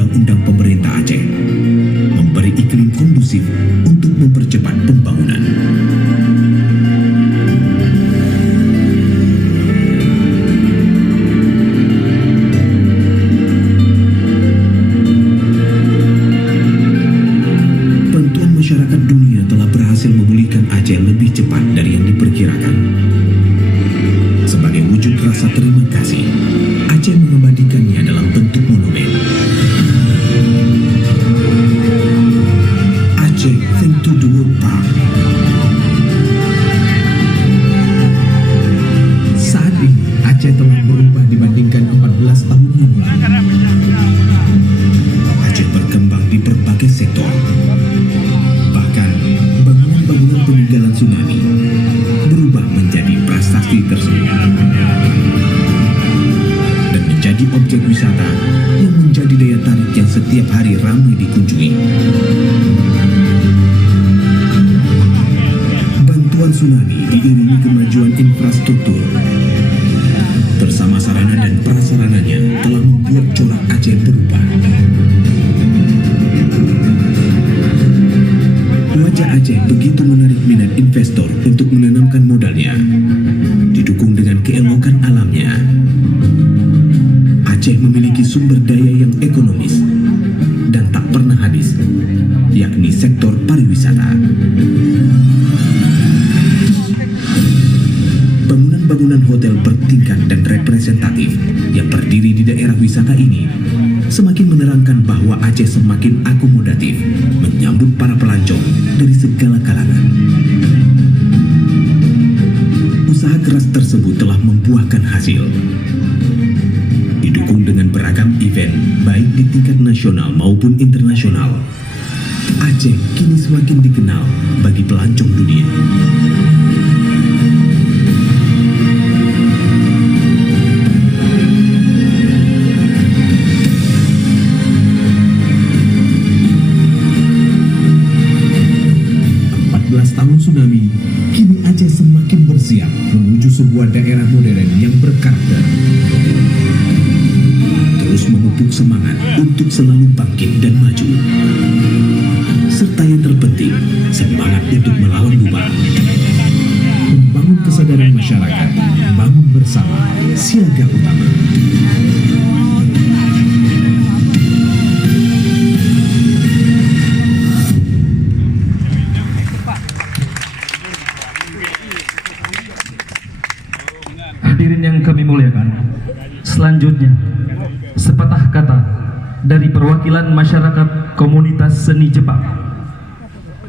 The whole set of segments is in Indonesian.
undang-undang pemerintah Aceh, memberi iklim kondusif untuk mempercepat pembangunan. Bantuan masyarakat dunia telah berhasil memulihkan Aceh lebih cepat dari yang diperkirakan. Sebagai wujud rasa terima kasih, Aceh mengabadikannya dalam bentuk monumen. Aceh Think to the World Park. Saat ini Aceh telah berubah dibandingkan 14 tahun yang lalu. Aceh berkembang di berbagai sektor. Bahkan bangunan-bangunan peninggalan tsunami berubah menjadi prasasti tersebut dan menjadi objek wisata yang menjadi daya tarik yang setiap hari ramai dikunjungi. Bantuan tsunami diiringi kemajuan infrastruktur bersama sarana dan prasarananya telah membuat corak Aceh berubah. Wajah Aceh begitu menarik minat investor untuk menanamkan modalnya. Didukung dengan keelokan alamnya, Aceh memiliki sumber daya yang ekonomis dan tak pernah habis, yakni sektor pariwisata. Bangunan-bangunan hotel bertingkat dan representatif yang berdiri di daerah wisata ini semakin menerangkan bahwa Aceh semakin akomodatif menyambut para pelancong dari segala kalangan. Usaha keras tersebut telah membuahkan hasil. Didukung dengan beragam event baik di tingkat nasional maupun internasional, Aceh kini semakin dikenal bagi pelancong dunia. Tahun tsunami, kini Aceh semakin bersiap menuju sebuah daerah modern yang berkarakter. Terus memupuk semangat untuk selalu bangkit dan maju. Serta yang terpenting, semangat untuk melawan lubang. Membangun kesadaran masyarakat, bangun bersama, siaga utama. Hadirin yang kami muliakan, selanjutnya sepatah kata dari perwakilan masyarakat komunitas seni Jepang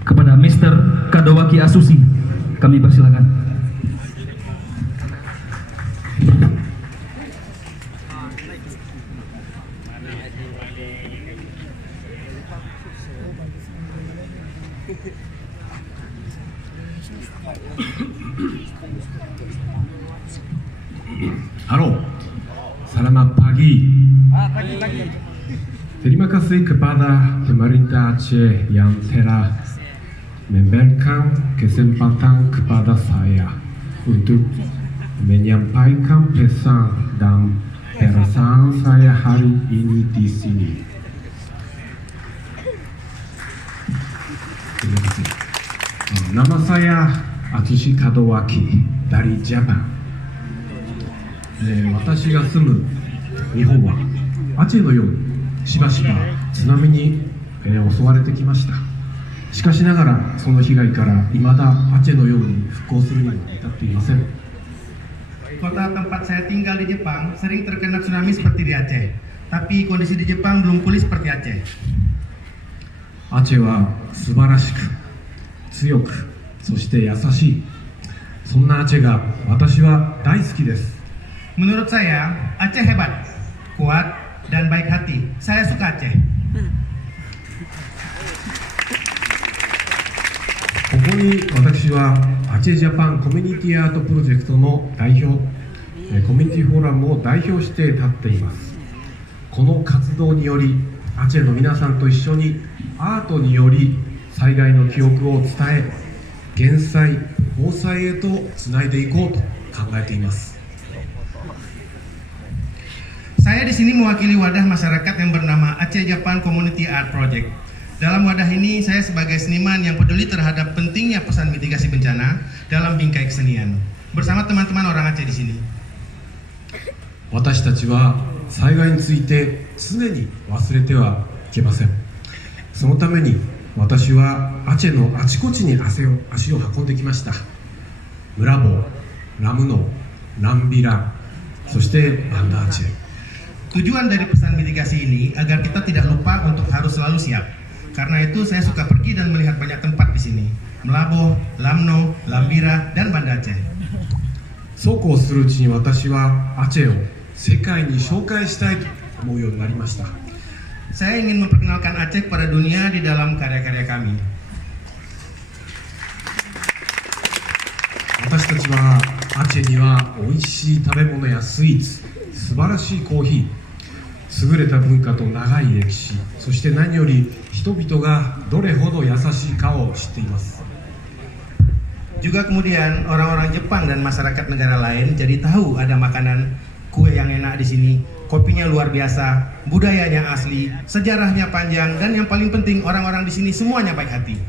kepada Mr. Kadowaki Asushi, kami persilakan. Halo, selamat pagi. Terima kasih kepada pemerintah Aceh yang telah memberikan kesempatan kepada saya untuk menyampaikan pesan dan perasaan saya hari ini di sini. Terima kasih. Nama saya Atsushi Kadowaki dari Jepang. 私が住む日本はアチェのようにしばしば津波に、襲われてきました。しかしながらその被害から未だアチェのように復興するには至っていません。 Kota tempat saya tinggal di Jepang sering terkena tsunami seperti di Aceh, tapi kondisi di Jepang belum pulih seperti Aceh. アチェは素晴らしく強くそして優しい、そんなアチェが私は大好きです。 Menurut saya, Aceh hebat, kuat, dan baik hati. Saya suka Aceh. ここに私はアチェジャパンコミュニティアートプロジェクトの代表、コミュニティフォーラムを代表して立っています。この活動によりアチェの皆さんと一緒にアートにより災害の記憶を伝え、減災・防災へとつないでいこうと考えています。Saya Saya di sini mewakili wadah masyarakat yang bernama Aceh Japan Community Art Project. Dalam wadah ini, saya sebagai seniman yang peduli terhadap pentingnya pesan mitigasi bencana dalam bingkai kesenian. Bersama teman-teman orang Aceh di sini. 私たちは災害について常に忘れてはいけません。そのために私はアチェのあちこちに足を運んできました。ムラボー、ラムノ、ランビラ、そしてバンダアチェ。 Tujuan dari pesan mitigasi ini agar kita tidak lupa untuk harus selalu siap. Karena itu saya suka pergi dan melihat banyak tempat di sini. Melaboh, Lamno, Lambira, dan Banda Aceh. そうこうするうちに私はアチェを世界に紹介したいと思うようになりました。 Saya ingin memperkenalkan Aceh kepada dunia di dalam karya-karya kami. 私たちはアチェには美味しい食べ物やスイーツ、素晴らしいコーヒー、優れた文化と長い歴史、そして何より人々がどれほど優しいかを知っています。 Juga kemudian orang-orang Jepang dan masyarakat negara lain jadi tahu ada makanan kue yang enak di sini, kopinya luar biasa, budayanya asli, sejarahnya panjang, dan yang paling penting orang-orang di sini semuanya baik hati.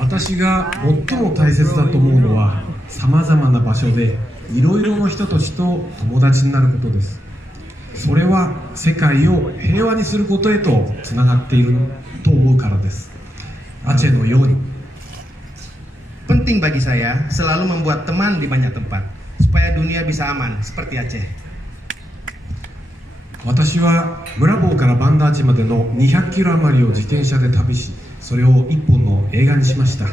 私が最も大切だと思うのは、さまざまな場所でいろいろな人たちと友達になることです。それは世界を平和にすることへとつながっていると思うからです。アチェのように。 Penting bagi saya selalu membuat teman di banyak tempat, supaya dunia bisa aman seperti Aceh. 私は村坊からバンダーチまでの200キロ余りを自転車で旅し、それを一本の映画にしました。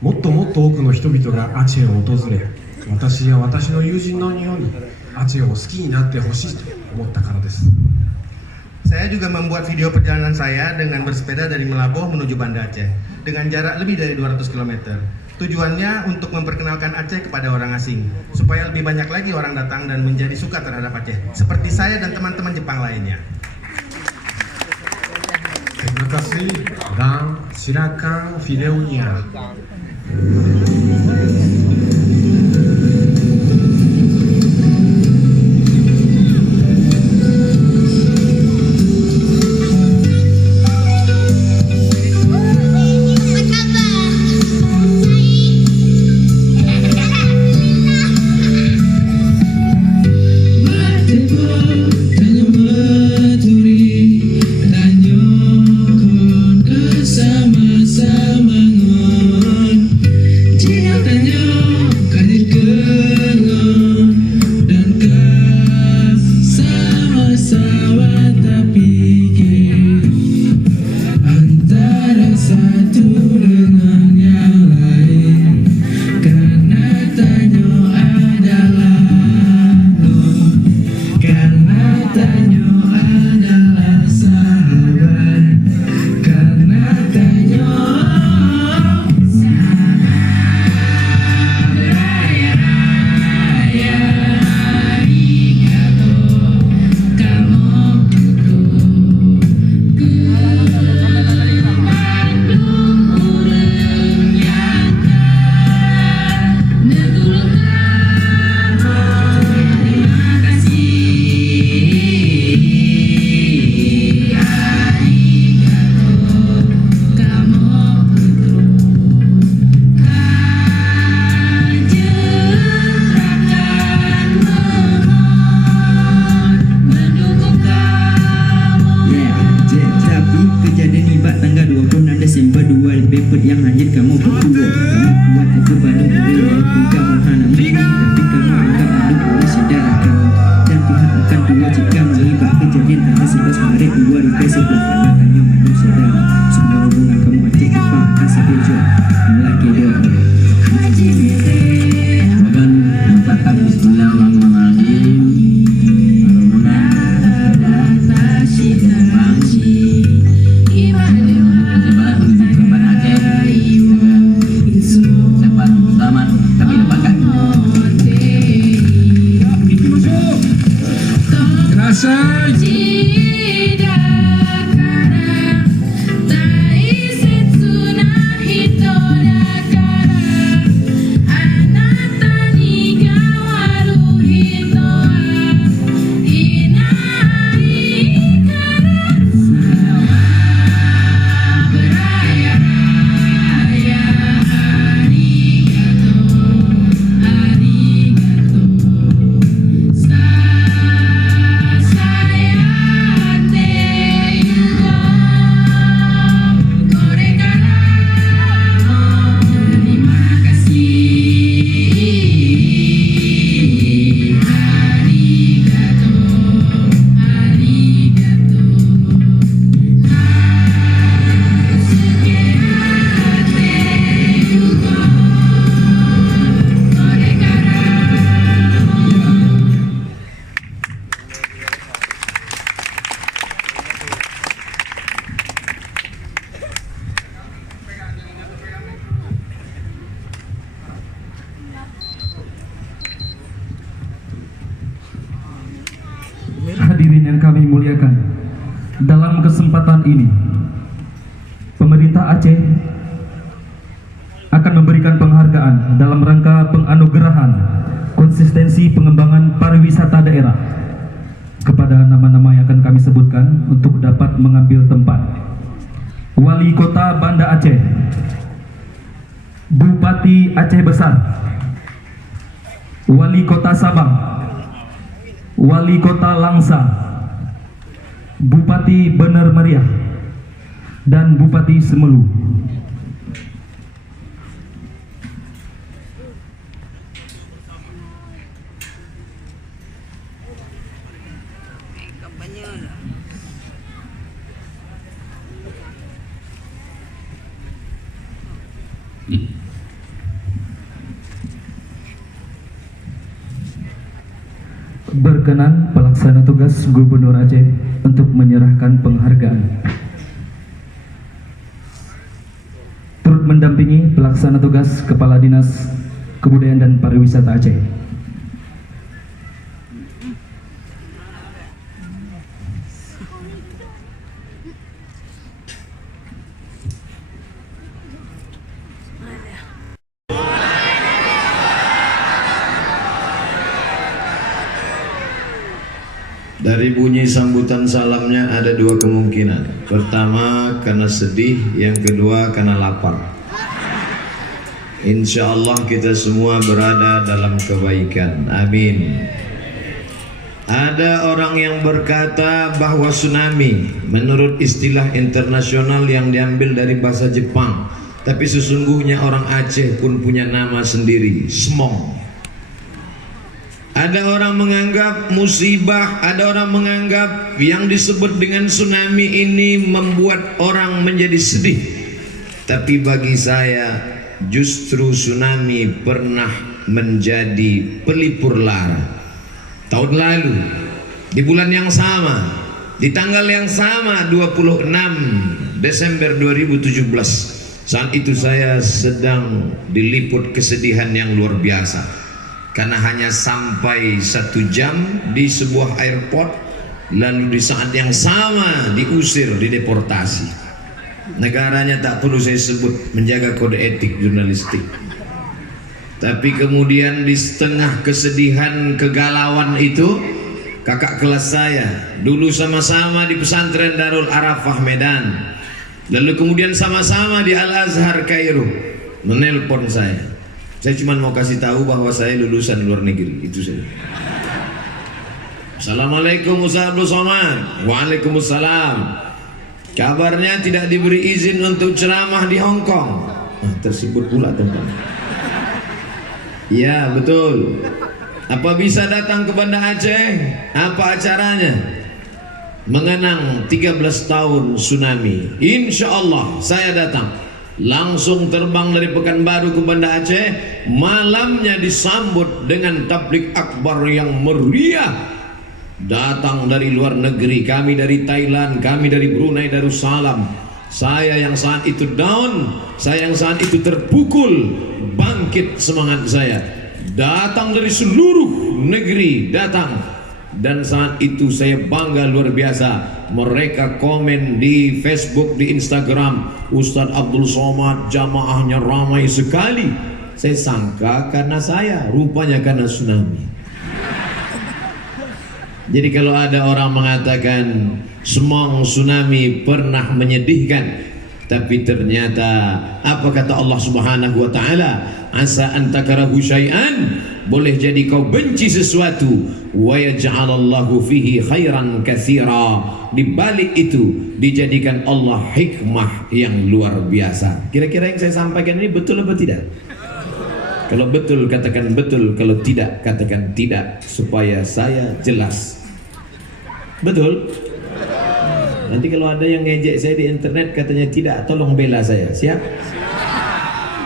もっともっと多くの人々がアチェを訪れ、私や私の友人のようにアチェを好きになってほしいと思ったからです。 Saya juga membuat video perjalanan saya dengan bersepeda dari Melaboh menuju Banda Aceh dengan jarak lebih dari 200 km. Tujuannya untuk memperkenalkan Aceh kepada orang asing, supaya lebih banyak lagi orang datang dan menjadi suka terhadap Aceh, seperti saya dan teman-teman Jepang lainnya. Terima kasih dan silakan videonya. Sama-sama Dalam kesempatan ini, pemerintah Aceh akan memberikan penghargaan dalam rangka penganugerahan konsistensi pengembangan pariwisata daerah kepada nama-nama yang akan kami sebutkan untuk dapat mengambil tempat. Wali Kota Banda Aceh, Bupati Aceh Besar, Wali Kota Sabang, Wali Kota Langsa, Bupati Bener Meriah, dan Bupati Semelu. Berkenan pelaksana tugas Gubernur Aceh untuk menyerahkan penghargaan. Turut mendampingi pelaksana tugas Kepala Dinas Kebudayaan dan Pariwisata Aceh. Dari bunyi sambutan salamnya ada dua kemungkinan. Pertama karena sedih, yang kedua karena lapar. Insya Allah kita semua berada dalam kebaikan. Amin. Ada orang yang berkata bahwa tsunami menurut istilah internasional yang diambil dari bahasa Jepang, tapi sesungguhnya orang Aceh pun punya nama sendiri, smong. Ada orang menganggap musibah, ada orang menganggap yang disebut dengan tsunami ini membuat orang menjadi sedih. Tapi bagi saya justru tsunami pernah menjadi pelipur lara. Tahun lalu di bulan yang sama, di tanggal yang sama, 26 Desember 2017, saat itu saya sedang diliput kesedihan yang luar biasa. Karena hanya sampai 1 jam di sebuah airport, lalu di saat yang sama diusir, dideportasi. Negaranya tak perlu saya sebut, menjaga kode etik jurnalistik. Tapi kemudian di setengah kesedihan, kegalauan itu, kakak kelas saya dulu sama-sama di pesantren Darul Arafah Medan, lalu kemudian sama-sama di Al-Azhar Kairo, menelpon saya. Saya cuma mau kasih tahu bahwa saya lulusan luar negeri, itu saja. Assalamualaikum Ustaz Abdul Somad. Waalaikumsalam. Kabarnya tidak diberi izin untuk ceramah di Hong Kong. Tersebut pula tempat. Ya betul. Apa bisa datang ke Banda Aceh? Apa acaranya? Mengenang 13 tahun tsunami. Insya Allah saya datang. Langsung terbang dari Pekanbaru ke Banda Aceh. Malamnya disambut dengan tablik akbar yang meriah. Datang dari luar negeri, kami dari Thailand, kami dari Brunei Darussalam. Saya yang saat itu down, saya yang saat itu terpukul, bangkit semangat saya. Datang dari seluruh negeri, datang. Dan saat itu saya bangga luar biasa. Mereka komen di Facebook, di Instagram, Ustadz Abdul Somad jamaahnya ramai sekali. Saya sangka karena saya, rupanya karena tsunami. Jadi kalau ada orang mengatakan semong tsunami pernah menyedihkan, tapi ternyata apa kata Allah Subhanahu wa taala? Asa an takrahu syai'an, boleh jadi kau benci sesuatu, wa yaj'alallahu fihi khairan katsira, di balik itu dijadikan Allah hikmah yang luar biasa. Kira-kira yang saya sampaikan ini betul apa tidak? Kalau betul katakan betul, kalau tidak katakan tidak, supaya saya jelas. Betul? Nanti kalau ada yang ngejek saya di internet katanya tidak, tolong bela saya. Siap?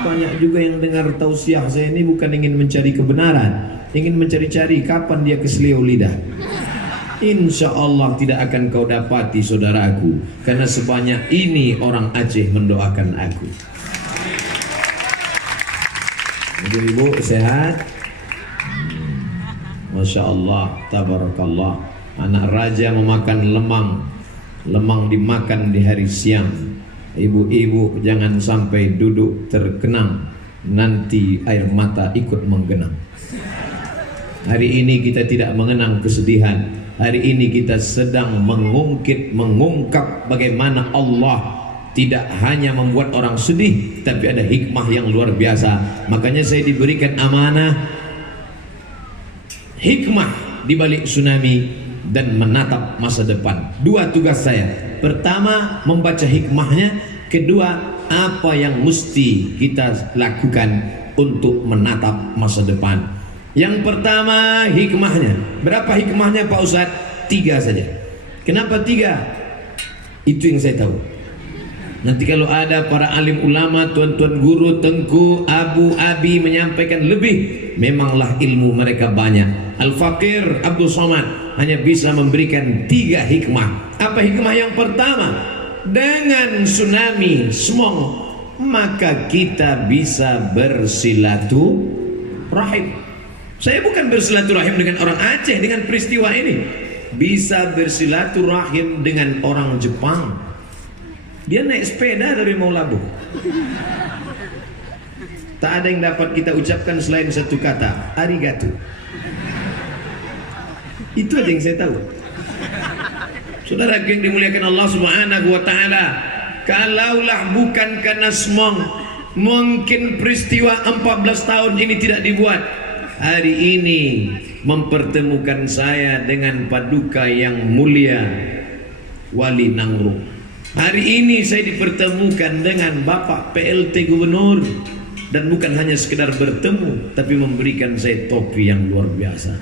Banyak juga yang dengar tausiah saya ini bukan ingin mencari kebenaran, ingin mencari-cari kapan dia keselio lidah. Insya Allah tidak akan kau dapati saudaraku, karena sebanyak ini orang Aceh mendoakan aku. Ibu sehat? Masya Allah, tabarakallah. Anak raja memakan lemang, lemang dimakan di hari siang. Ibu-ibu jangan sampai duduk terkenang, nanti air mata ikut menggenang. Hari ini kita tidak mengenang kesedihan. Hari ini kita sedang mengungkap bagaimana Allah tidak hanya membuat orang sedih, tapi ada hikmah yang luar biasa. Makanya saya diberikan amanah hikmah di balik tsunami dan menatap masa depan. Dua tugas saya. Pertama, membaca hikmahnya. Kedua, apa yang mesti kita lakukan untuk menatap masa depan. Yang pertama, hikmahnya. Berapa hikmahnya Pak Ustadz? 3 saja. Kenapa 3? Itu yang saya tahu. Nanti kalau ada para alim ulama, tuan-tuan guru, tengku, abu, abi menyampaikan lebih, memanglah ilmu mereka banyak. Al-Faqir Abdul Somad hanya bisa memberikan 3 hikmah. Apa hikmah yang pertama? Dengan tsunami Smong, maka kita bisa bersilaturahim. Saya bukan bersilaturahim dengan orang Aceh dengan peristiwa ini. Bisa bersilaturahim dengan orang Jepang. Dia naik sepeda dari Maulabu. Tak ada yang dapat kita ucapkan selain satu kata, arigato. Itu aja yang saya tahu. Saudara yang dimuliakan Allah Subhanahu wa taala, kalaulah bukan karena Smong, mungkin peristiwa 14 tahun ini tidak dibuat. Hari ini mempertemukan saya dengan paduka yang mulia Wali Nangro. Hari ini saya dipertemukan dengan Bapak PLT Gubernur, dan bukan hanya sekedar bertemu, tapi memberikan saya topi yang luar biasa.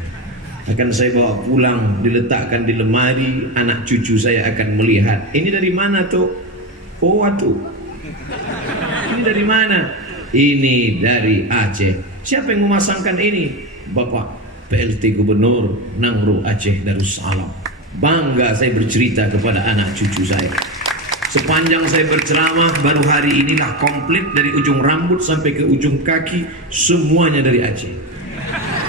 Akan saya bawa pulang, diletakkan di lemari, anak cucu saya akan melihat. Ini dari mana tuh? Oh atuh. Ini dari mana? Ini dari Aceh. Siapa yang memasangkan ini? Bapak PLT Gubernur Nangro Aceh Darussalam. Bangga saya bercerita kepada anak cucu saya. Sepanjang saya berceramah, baru hari inilah komplit dari ujung rambut sampai ke ujung kaki, semuanya dari Aceh.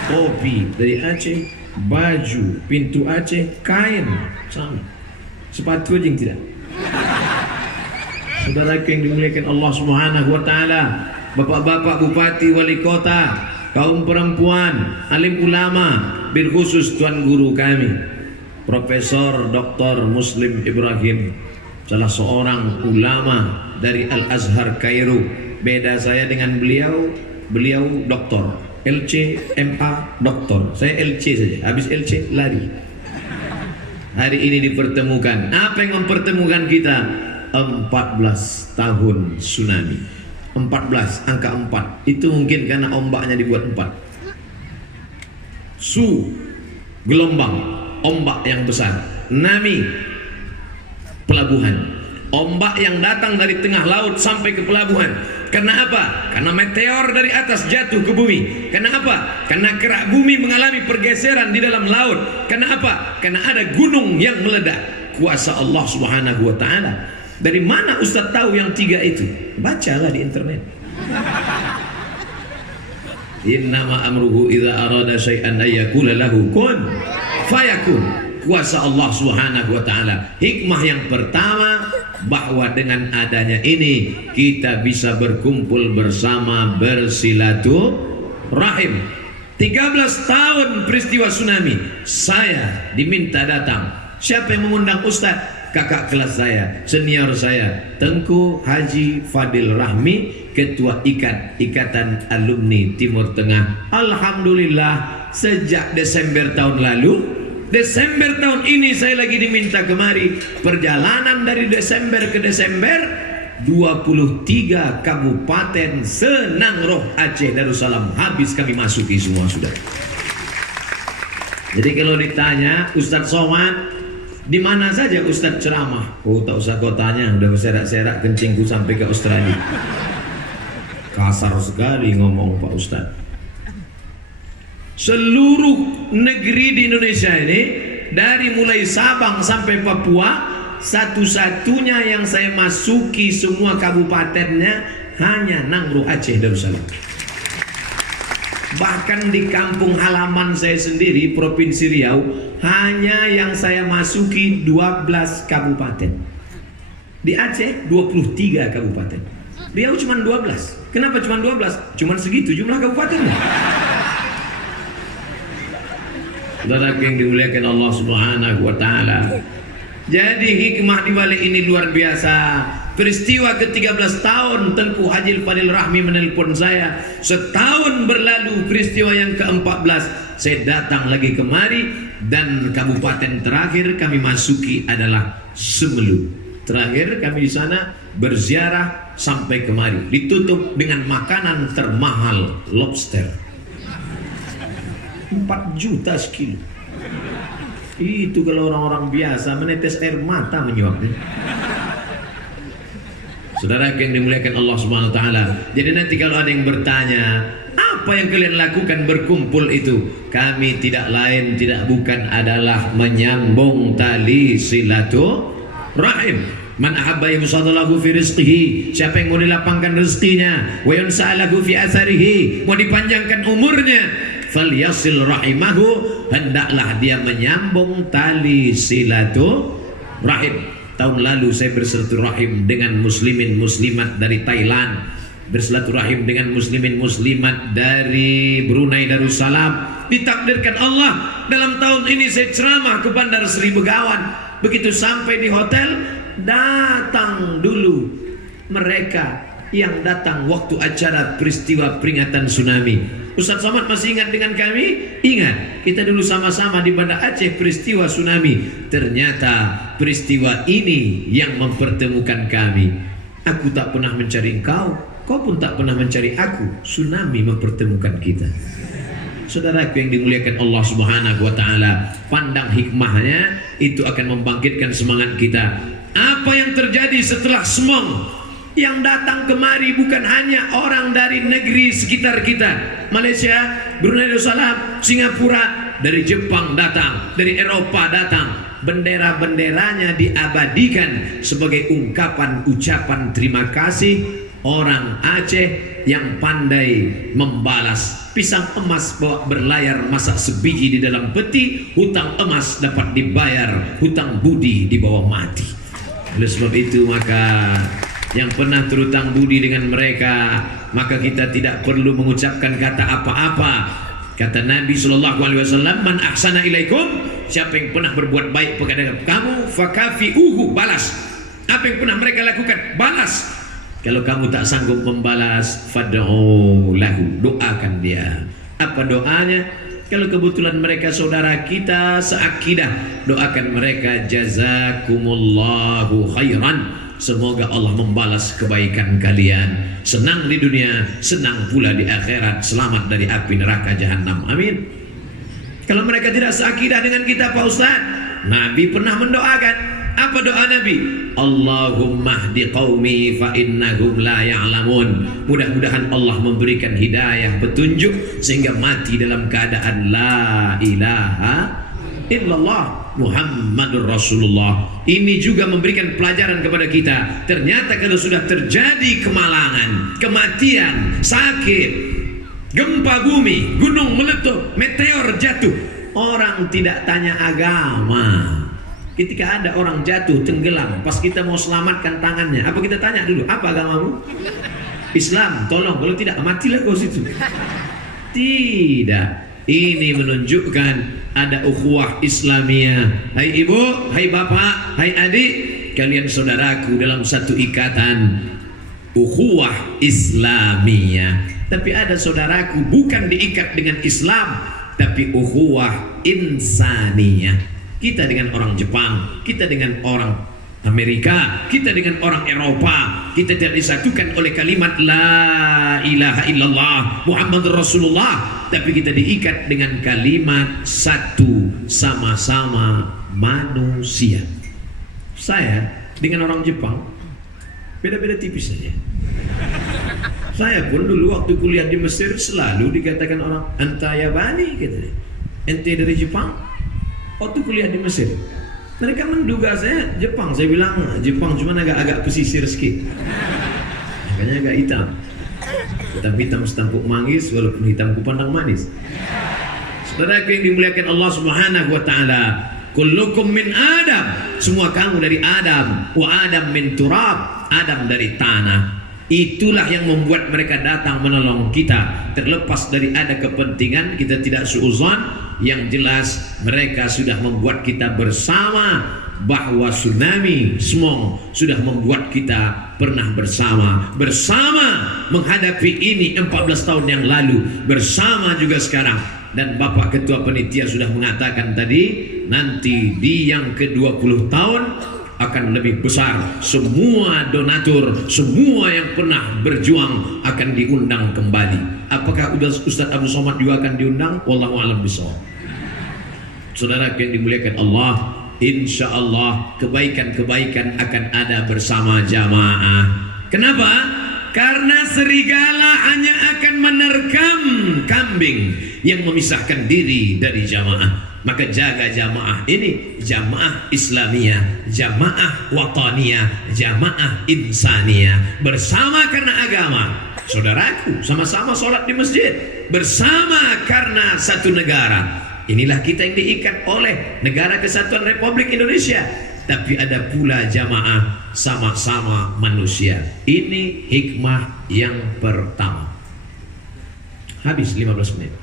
Topi dari Aceh, baju pintu Aceh, kain sama, sepatu aja yang tidak. Saudara yang dimuliakan Allah Subhanahu wa taala, bapak-bapak bupati, wali kota, kaum perempuan, alim ulama, bil khusus tuan guru kami Profesor Dr. Muslim Ibrahim, salah seorang ulama dari Al-Azhar Kairo. Beda saya dengan beliau, beliau doktor, LC, MA, doktor. Saya LC saja, habis LC lari. Hari ini dipertemukan. Apa yang mempertemukan kita? 14 tahun tsunami. 14, angka 4. Itu mungkin karena ombaknya dibuat 4. Su, gelombang, ombak yang besar. Nami, pelabuhan. Ombak yang datang dari tengah laut sampai ke pelabuhan. Karena apa? Karena meteor dari atas jatuh ke bumi. Karena apa? Karena kerak bumi mengalami pergeseran di dalam laut. Karena apa? Karena ada gunung yang meledak. Kuasa Allah Subhanahu wa taala. Dari mana Ustaz tahu yang 3 itu? Bacalah di internet. Innama amruhu idza arada syai'an ayyakula lahu kun fayakun. Kuasa Allah Subhanahu wa taala. Hikmah yang pertama, bahwa dengan adanya ini kita bisa berkumpul bersama, bersilaturahim. 13 tahun peristiwa tsunami, saya diminta datang. Siapa yang mengundang Ustaz? Kakak kelas saya, senior saya, Tengku Haji Fadil Rahmi, Ketua Ikatan Alumni Timur Tengah. Alhamdulillah, sejak Desember tahun lalu, Desember tahun ini saya lagi diminta kemari. Perjalanan dari Desember ke Desember, 23 kabupaten Senang Roh Aceh Darussalam habis kami masuki semua sudah. Jadi kalau ditanya Ustadz Somad, di mana saja Ustadz ceramah? Oh, tak usah kau tanya, udah berserak-serak kencingku sampai ke Australia. Kasar sekali ngomong Pak Ustadz. Seluruh negeri di Indonesia ini, dari mulai Sabang sampai Papua, satu-satunya yang saya masuki semua kabupatennya hanya Nangro Aceh Darussalam. Bahkan di kampung halaman saya sendiri, Provinsi Riau, hanya yang saya masuki 12 kabupaten. Di Aceh 23 kabupaten. Riau cuma 12. Kenapa cuma 12? Cuma segitu jumlah kabupatennya. Saudara yang dimuliakan Allah Subhanahu wa taala. Jadi hikmah di balik ini luar biasa. Peristiwa ke-13 tahun Tengku Haji Fadil Rahmi menelpon saya. Setahun berlalu peristiwa yang ke-14, saya datang lagi kemari, dan kabupaten terakhir kami masuki adalah Semelu. Terakhir kami di sana berziarah sampai kemari. Ditutup dengan makanan termahal, lobster. 4 juta sekilo. Itu kalau orang-orang biasa menetes air mata menyuapnya. Saudara yang dimuliakan Allah Subhanahu wa taala. Jadi nanti kalau ada yang bertanya, apa yang kalian lakukan berkumpul itu? Kami tidak lain tidak bukan adalah menyambung tali silaturahim. Man ahabba yusadalahu fi rizqihi, siapa yang mau dilapangkan rezekinya, wa yansalahu fi atharihi, mau dipanjangkan umurnya, falyasil rahimahu, hendaklah dia menyambung tali silaturahim. Tahun lalu saya bersilaturahim dengan muslimin muslimat dari Thailand, bersilaturahim dengan muslimin muslimat dari Brunei Darussalam. Ditakdirkan Allah dalam tahun ini saya ceramah ke Bandar Seri Begawan. Begitu sampai di hotel, datang dulu mereka yang datang waktu acara peristiwa peringatan tsunami. Ustaz Somad masih ingat dengan kami? Ingat, kita dulu sama-sama di Banda Aceh peristiwa tsunami. Ternyata peristiwa ini yang mempertemukan kami. Aku tak pernah mencari engkau, kau pun tak pernah mencari aku. Tsunami mempertemukan kita. Saudaraku yang dimuliakan Allah Subhanahu wa taala, pandang hikmahnya, itu akan membangkitkan semangat kita. Apa yang terjadi setelah Semong? Yang datang kemari bukan hanya orang dari negeri sekitar kita, Malaysia, Brunei Darussalam, Singapura, dari Jepang datang, dari Eropa datang. Bendera-benderanya diabadikan sebagai ungkapan ucapan terima kasih orang Aceh yang pandai membalas. Pisang emas bawa berlayar, masak sebiji di dalam peti, hutang emas dapat dibayar, hutang budi dibawa mati. Oleh sebab itu maka yang pernah terutang budi dengan mereka, maka kita tidak perlu mengucapkan kata apa-apa. Kata Nabi SAW, man ahsana ilaikum, siapa yang pernah berbuat baik kepada kamu, fakafi'uhu, balas. Apa yang pernah mereka lakukan, balas. Kalau kamu tak sanggup membalas, fad'u lahu, doakan dia. Apa doanya? Kalau kebetulan mereka saudara kita seakidah, doakan mereka, jazakumullahu khairan, semoga Allah membalas kebaikan kalian. Senang di dunia, senang pula di akhirat, selamat dari api neraka jahanam. Amin. Kalau mereka tidak seakidah dengan kita Pak Ustaz, Nabi pernah mendoakan. Apa doa Nabi? Allahumma hdi qaumi fa innahum la ya'lamun. Mudah-mudahan Allah memberikan hidayah, petunjuk, sehingga mati dalam keadaan la ilaha illallah Muhammadur Rasulullah. Ini juga memberikan pelajaran kepada kita. Ternyata kalau sudah terjadi kemalangan, kematian, sakit, gempa bumi, gunung meletus, meteor jatuh, orang tidak tanya agama. Ketika ada orang jatuh, tenggelam, pas kita mau selamatkan tangannya, apa kita tanya dulu? Apa agamamu? Islam, tolong. Kalau tidak, matilah kau situ. Tidak. Ini menunjukkan ada ukhuwah Islamiyah. Hai ibu, hai bapak, hai adik, kalian saudaraku dalam satu ikatan ukhuwah Islamiyah. Tapi ada saudaraku bukan diikat dengan Islam, tapi ukhuwah insaniyah. Kita dengan orang Jepang, kita dengan orang Amerika, kita dengan orang Eropa, kita tidak disatukan oleh kalimat la ilaha illallah Muhammadur Rasulullah, tapi kita diikat dengan kalimat satu, sama-sama manusia. Saya dengan orang Jepang beda-beda tipis saja. Saya pun dulu waktu kuliah di Mesir selalu dikatakan orang, anta Yabani, katanya, ente dari Jepang. Waktu kuliah di Mesir, mereka menduga saya Jepang. Saya bilang Jepang, cuma agak-agak pesisir sedikit, makanya agak hitam. Hitam-hitam setampuk manggis, walaupun hitam kupandang manis. Saudara yang dimuliakan Allah Subhanahu wa taala, kullukum min Adam, semua kamu dari Adam, wa Adam min turab, Adam dari tanah. Itulah yang membuat mereka datang menolong kita. Terlepas dari ada kepentingan, kita tidak suuzon. Yang jelas mereka sudah membuat kita bersama, bahwa tsunami Smong sudah membuat kita pernah bersama menghadapi ini 14 tahun yang lalu, bersama juga sekarang. Dan Bapak Ketua Panitia sudah mengatakan tadi, nanti di yang ke-20 tahun akan lebih besar. Semua donatur, semua yang pernah berjuang akan diundang kembali. Apakah Ustaz Abdul Somad juga akan diundang? Wallahu a'lam bishawab. Saudara yang dimuliakan Allah, insya Allah kebaikan-kebaikan akan ada bersama jamaah. Kenapa? Karena serigala hanya akan menerkam kambing yang memisahkan diri dari jamaah. Maka jaga jamaah ini, jamaah Islamiyah, jamaah Wataniyah, jamaah Insaniyah, bersama karena agama. Saudaraku, sama-sama sholat di masjid, bersama karena satu negara. Inilah kita yang diikat oleh Negara Kesatuan Republik Indonesia. Tapi ada pula jamaah sama-sama manusia. Ini hikmah yang pertama. Habis 15 menit.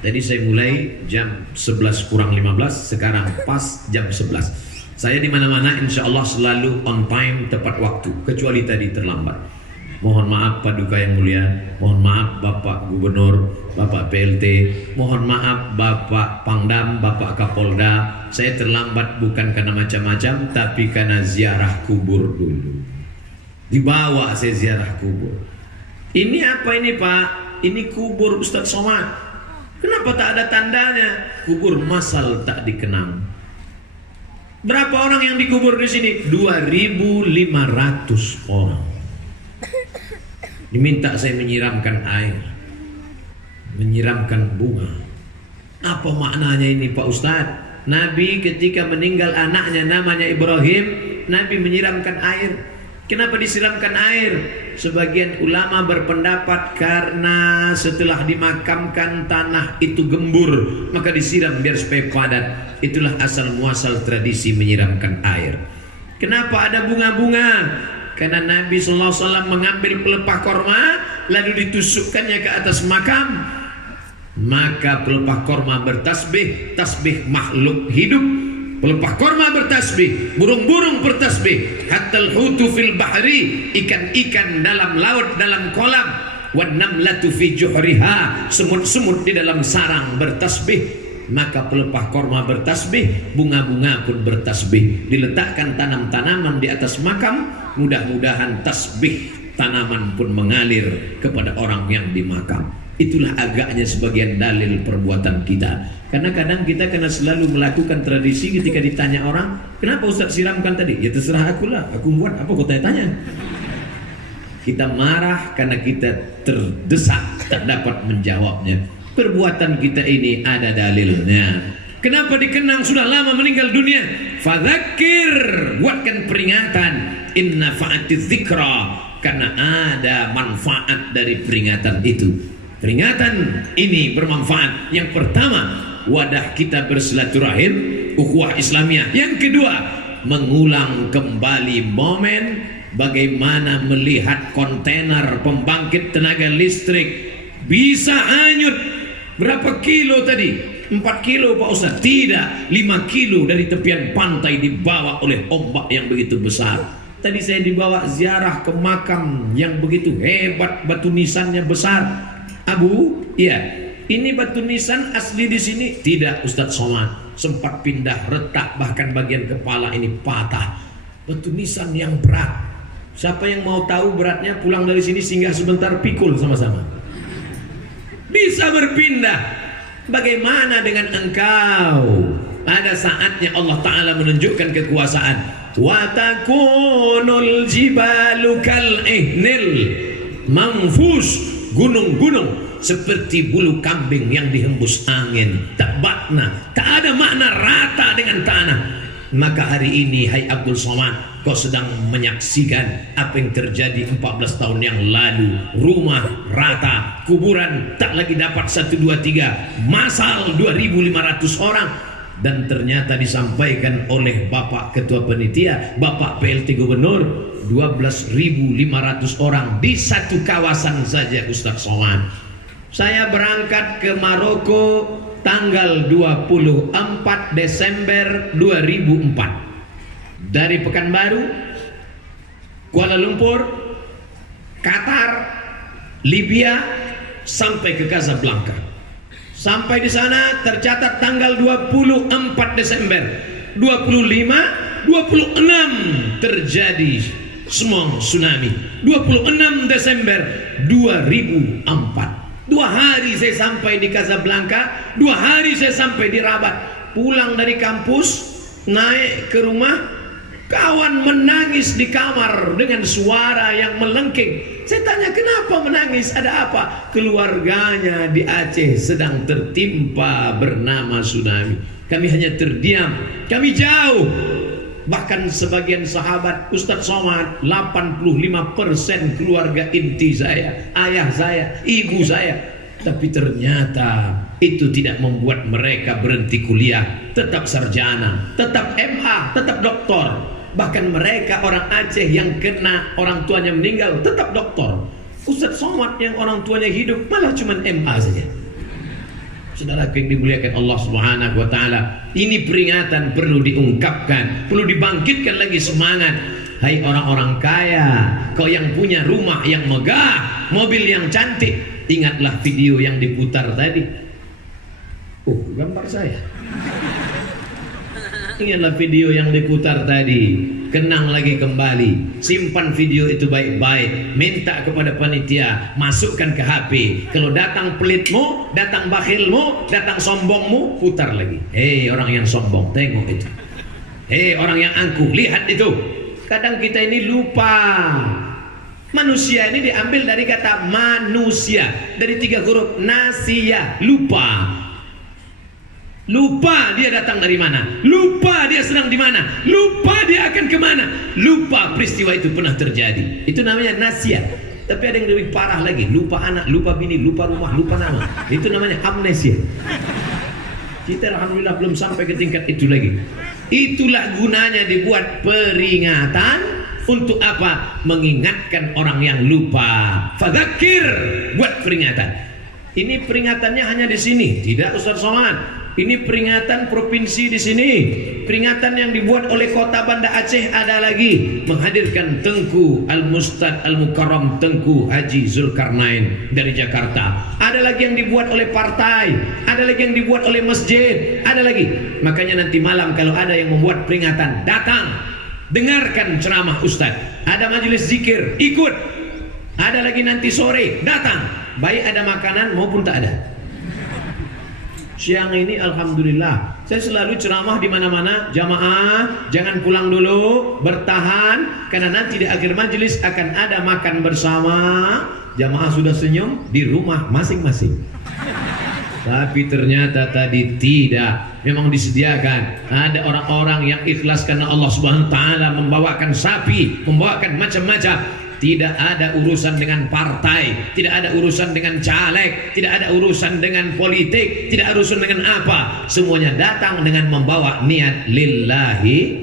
Tadi saya mulai jam 11 kurang 15, sekarang pas jam 11. Saya di mana-mana insya Allah selalu on time, tepat waktu, kecuali tadi terlambat. Mohon maaf Paduka yang mulia, mohon maaf Bapak Gubernur, Bapak PLT, mohon maaf Bapak Pangdam, Bapak Kapolda. Saya terlambat bukan karena macam-macam, tapi karena ziarah kubur dulu. Dibawa saya ziarah kubur. Ini apa ini Pak? Ini kubur Ustadz Somad. Kenapa tak ada tandanya? Kubur masal tak dikenang. Berapa orang yang dikubur di sini? 2.500 orang. Diminta saya menyiramkan air, menyiramkan bunga. Apa maknanya ini Pak Ustadz? Nabi ketika meninggal anaknya namanya Ibrahim, Nabi menyiramkan air. Kenapa disiramkan air? Sebagian ulama berpendapat karena setelah dimakamkan tanah itu gembur, maka disiram biar supaya padat. Itulah asal muasal tradisi menyiramkan air. Kenapa ada bunga-bunga? Karena Nabi SAW mengambil pelepah korma lalu ditusukkannya ke atas makam, maka pelepah korma bertasbih, tasbih makhluk hidup. Pelepah korma bertasbih, burung-burung bertasbih, hatal hutu fil bahri, ikan-ikan dalam laut, dalam kolam, wan namlatu fi juhriha, semut-semut di dalam sarang bertasbih. Maka pelepah korma bertasbih, bunga-bunga pun bertasbih. Diletakkan tanam-tanaman di atas makam, mudah-mudahan tasbih tanaman pun mengalir kepada orang yang di makam. Itulah agaknya sebagian dalil perbuatan kita. Karena kadang kita kena selalu melakukan tradisi ketika ditanya orang, kenapa Ustaz siramkan tadi? Ya terserah akulah, aku buat apa kau tanya-tanya. Kita marah karena kita terdesak, tak dapat menjawabnya. Perbuatan kita ini ada dalilnya. Kenapa dikenang sudah lama meninggal dunia? Fadzakir, buatkan peringatan. Inna fa'atiz dzikra, karena ada manfaat dari peringatan itu. Peringatan ini bermanfaat. Yang pertama, wadah kita bersilaturahim, ukhuwah Islamiyah. Yang kedua, mengulang kembali momen bagaimana melihat kontainer pembangkit tenaga listrik bisa hanyut. Berapa kilo tadi? 4 kilo Pak Ustaz? Tidak, 5 kilo dari tepian pantai dibawa oleh ombak yang begitu besar. Tadi saya dibawa ziarah ke makam yang begitu hebat, batu nisannya besar. Abu, iya, ini batu nisan asli di sini? Tidak Ustadz Somad, sempat pindah retak, bahkan bagian kepala ini patah. Batu nisan yang berat. Siapa yang mau tahu beratnya, pulang dari sini singgah sebentar, pikul sama-sama. Bisa berpindah. Bagaimana dengan engkau? Ada saatnya Allah Ta'ala menunjukkan kekuasaan. Wa takunul jibalu kal ihnil manfus, gunung-gunung seperti bulu kambing yang dihembus angin, tak makna, tak ada makna, rata dengan tanah. Maka hari ini hai Abdul Somad, kau sedang menyaksikan apa yang terjadi 14 tahun yang lalu. Rumah rata, kuburan tak lagi dapat 1, 2, 3, masal 2.500 orang. Dan ternyata disampaikan oleh Bapak Ketua Panitia, Bapak PLT Gubernur, 12.500 orang di satu kawasan saja, Ustaz Somad. Saya berangkat ke Maroko tanggal 24 Desember 2004 dari Pekanbaru, Kuala Lumpur, Qatar, Libya sampai ke Casablanca. Sampai di sana tercatat tanggal 24 Desember 25, 26 terjadi tsunami. 26 Desember 2004. 2 hari saya sampai di Casablanca, 2 hari saya sampai di Rabat. Pulang dari kampus, naik ke rumah, kawan menangis di kamar dengan suara yang melengking. Saya tanya, kenapa menangis? Ada apa? Keluarganya di Aceh sedang tertimpa bernama tsunami. Kami hanya terdiam, kami jauh. Bahkan sebagian sahabat, Ustadz Somad, 85% keluarga inti saya, ayah saya, ibu saya. Tapi ternyata itu tidak membuat mereka berhenti kuliah, tetap sarjana, tetap MA, tetap doktor. Bahkan mereka orang Aceh yang kena orang tuanya meninggal tetap doktor. Ustadz Somad yang orang tuanya hidup malah cuma MA saja. Saudara yang dimuliakan Allah Subhanahu wa taala, ini peringatan perlu diungkapkan, perlu dibangkitkan lagi semangat. Hai orang-orang kaya, kau yang punya rumah yang megah, mobil yang cantik, ingatlah video yang diputar tadi. Gambar saya. Ingatlah video yang diputar tadi. Kenang lagi kembali, simpan video itu baik-baik, minta kepada panitia, masukkan ke HP. Kalau datang pelitmu, datang bakhilmu, datang sombongmu, putar lagi. Hei orang yang sombong, tengok itu. Hei orang yang angkuh, lihat itu. Kadang kita ini lupa. Manusia ini diambil dari kata manusia, dari 3 huruf nasia, lupa. Lupa dia datang dari mana, lupa dia sedang di mana, lupa dia akan kemana, lupa peristiwa itu pernah terjadi. Itu namanya nasia. Tapi ada yang lebih parah lagi, lupa anak, lupa bini, lupa rumah, lupa nama. Itu namanya amnesia. Kita alhamdulillah belum sampai ke tingkat itu lagi. Itulah gunanya dibuat peringatan. Untuk apa? Mengingatkan orang yang lupa. Fadzakir, buat peringatan. Ini peringatannya hanya di sini, tidak Ustaz Somad. Ini peringatan provinsi di sini. Peringatan yang dibuat oleh Kota Banda Aceh ada lagi, menghadirkan Tengku Al-Mustad Al-Mukarram Tengku Haji Zulkarnain dari Jakarta. Ada lagi yang dibuat oleh partai, ada lagi yang dibuat oleh masjid, ada lagi. Makanya nanti malam kalau ada yang membuat peringatan, datang, dengarkan ceramah Ustadz. Ada majelis zikir, ikut. Ada lagi nanti sore, datang. Baik ada makanan maupun tak ada. Siang ini alhamdulillah saya selalu ceramah di mana-mana, jamaah jangan pulang dulu, bertahan karena nanti di akhir majelis akan ada makan bersama. Jamaah sudah senyum di rumah masing-masing. Tapi ternyata tadi tidak. Memang disediakan. Ada orang-orang yang ikhlas karena Allah Subhanahu wa taala membawakan sapi, membawakan macam-macam. Tidak ada urusan dengan partai, tidak ada urusan dengan caleg, tidak ada urusan dengan politik, tidak ada urusan dengan apa. Semuanya datang dengan membawa niat lillahi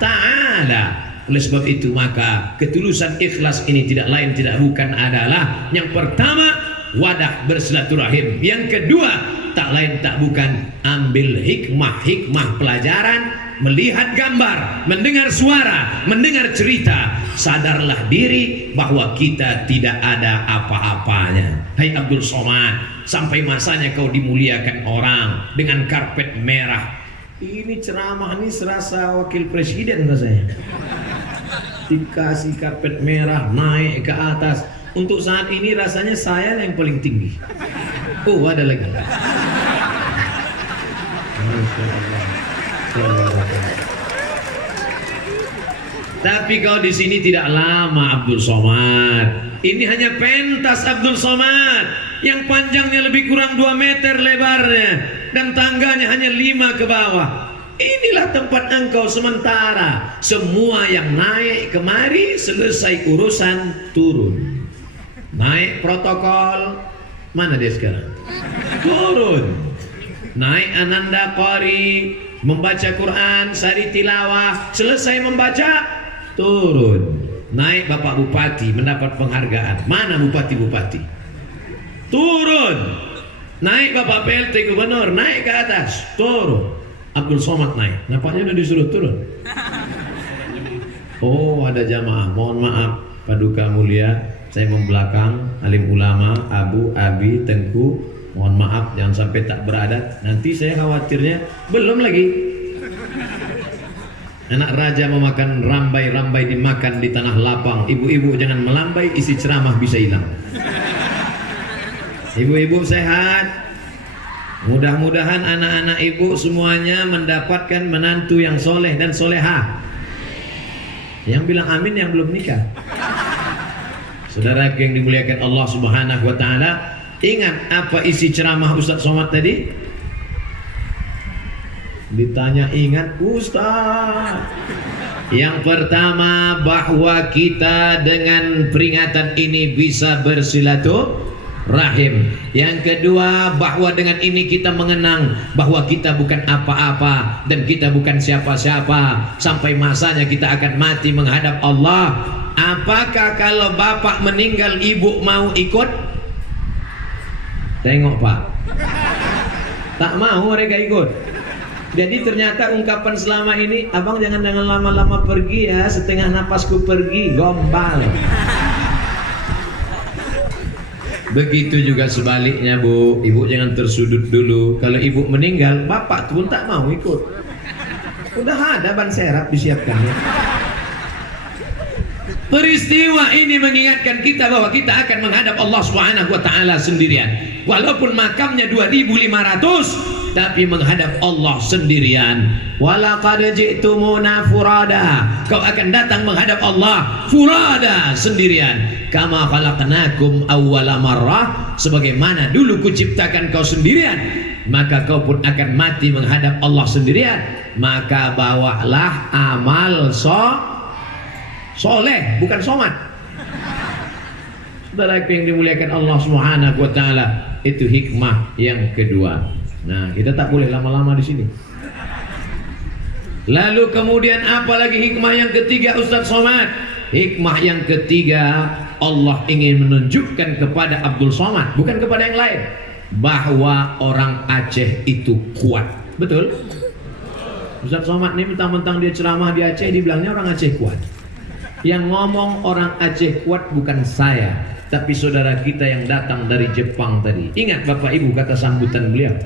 ta'ala. Oleh sebab itu maka ketulusan ikhlas ini tidak lain tidak bukan adalah yang pertama wadah bersilaturahim, yang kedua tak lain tak bukan ambil hikmah pelajaran, melihat gambar, mendengar suara, mendengar cerita. Sadarlah diri bahwa kita tidak ada apa-apanya. Hai Abdul Somad, sampai masanya kau dimuliakan orang dengan karpet merah. Ini ceramah ini serasa wakil presiden rasanya. Dikasih karpet merah naik ke atas. Untuk saat ini rasanya saya yang paling tinggi. Oh ada lagi. Tapi kau di sini tidak lama Abdul Somad. Ini hanya pentas Abdul Somad yang panjangnya lebih kurang 2 meter lebarnya dan tangganya hanya 5 ke bawah. inilah tempat engkau sementara. Semua yang naik kemari selesai urusan turun. Naik protokol, mana dia sekarang? Turun. Naik Ananda Qari, membaca Quran, sari tilawah, selesai membaca, turun. Naik Bapak Bupati mendapat penghargaan. Mana Bupati-Bupati? Turun. Naik Bapak PLT Gubernur, naik ke atas, turun. Abdul Somad naik, nampaknya udah disuruh turun. Oh, ada jamaah, mohon maaf Paduka Mulia, saya membelakang alim ulama, Abu, Abi, Tengku, mohon maaf jangan sampai tak beradat. Nanti saya khawatirnya belum lagi. Anak raja memakan rambai-rambai dimakan di tanah lapang. Ibu-ibu jangan melambai, isi ceramah bisa hilang. Ibu-ibu sehat. Mudah-mudahan anak-anak ibu semuanya mendapatkan menantu yang soleh dan solehah. Yang bilang amin yang belum nikah. Saudara yang dimuliakan Allah Subhanahu wa taala, ingat apa isi ceramah Ustaz Somad tadi? Ditanya ingat Ustaz. Yang pertama, bahwa kita dengan peringatan ini bisa bersilaturahim. Yang kedua, bahwa dengan ini kita mengenang bahwa kita bukan apa-apa dan kita bukan siapa-siapa. Sampai masanya kita akan mati menghadap Allah. Apakah kalau bapak meninggal ibu mau ikut? Tengok Pak, tak mau mereka ikut. Jadi ternyata ungkapan selama ini, abang jangan lama-lama pergi ya, setengah napasku pergi, gombal. Begitu juga sebaliknya Bu, ibu jangan tersudut dulu. Kalau ibu meninggal, bapak pun tak mau ikut. Udah ada ban serap disiapkan ya. Peristiwa ini mengingatkan kita bahwa kita akan menghadap Allah Subhanahu wa taala sendirian. Walaupun makamnya 2500, tapi menghadap Allah sendirian. Walaqad ji'tumuna furada. Kau akan datang menghadap Allah furada, sendirian. Kama khalaqnakum awwala marrah, sebagaimana dulu kuciptakan kau sendirian, maka kau pun akan mati menghadap Allah sendirian. Maka bawalah amal soleh, bukan somat. Saudara yang dimuliakan Allah Subhanahu wa taala, itu hikmah yang kedua. Nah, kita tak boleh lama-lama di sini. Lalu kemudian apa lagi hikmah yang ketiga Ustaz Somad? Hikmah yang ketiga, Allah ingin menunjukkan kepada Abdul Somad, bukan kepada yang lain, bahwa orang Aceh itu kuat. Betul? Ustaz Somad ini mentang-mentang dia ceramah di Aceh, dibilangnya orang Aceh kuat. Yang ngomong orang Aceh kuat bukan saya, tapi saudara kita yang datang dari Jepang tadi. Ingat Bapak Ibu kata sambutan beliau.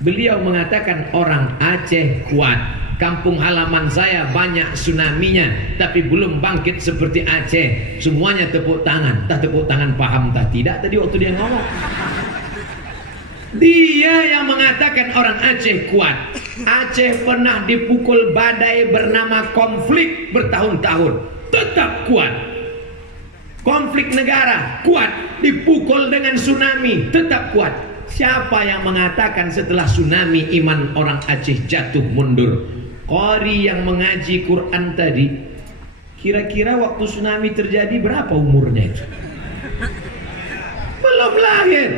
Beliau mengatakan orang Aceh kuat. Kampung halaman saya banyak tsunaminya, tapi belum bangkit seperti Aceh. Semuanya tepuk tangan. Tak tepuk tangan paham tak tidak tadi waktu dia ngomong. Dia yang mengatakan orang Aceh kuat. Aceh pernah dipukul badai bernama konflik bertahun-tahun, tetap kuat. Konflik negara kuat, dipukul dengan tsunami tetap kuat. Siapa yang mengatakan setelah tsunami iman orang Aceh jatuh mundur? Qari yang mengaji Quran tadi, kira-kira waktu tsunami terjadi berapa umurnya itu? Belum lahir.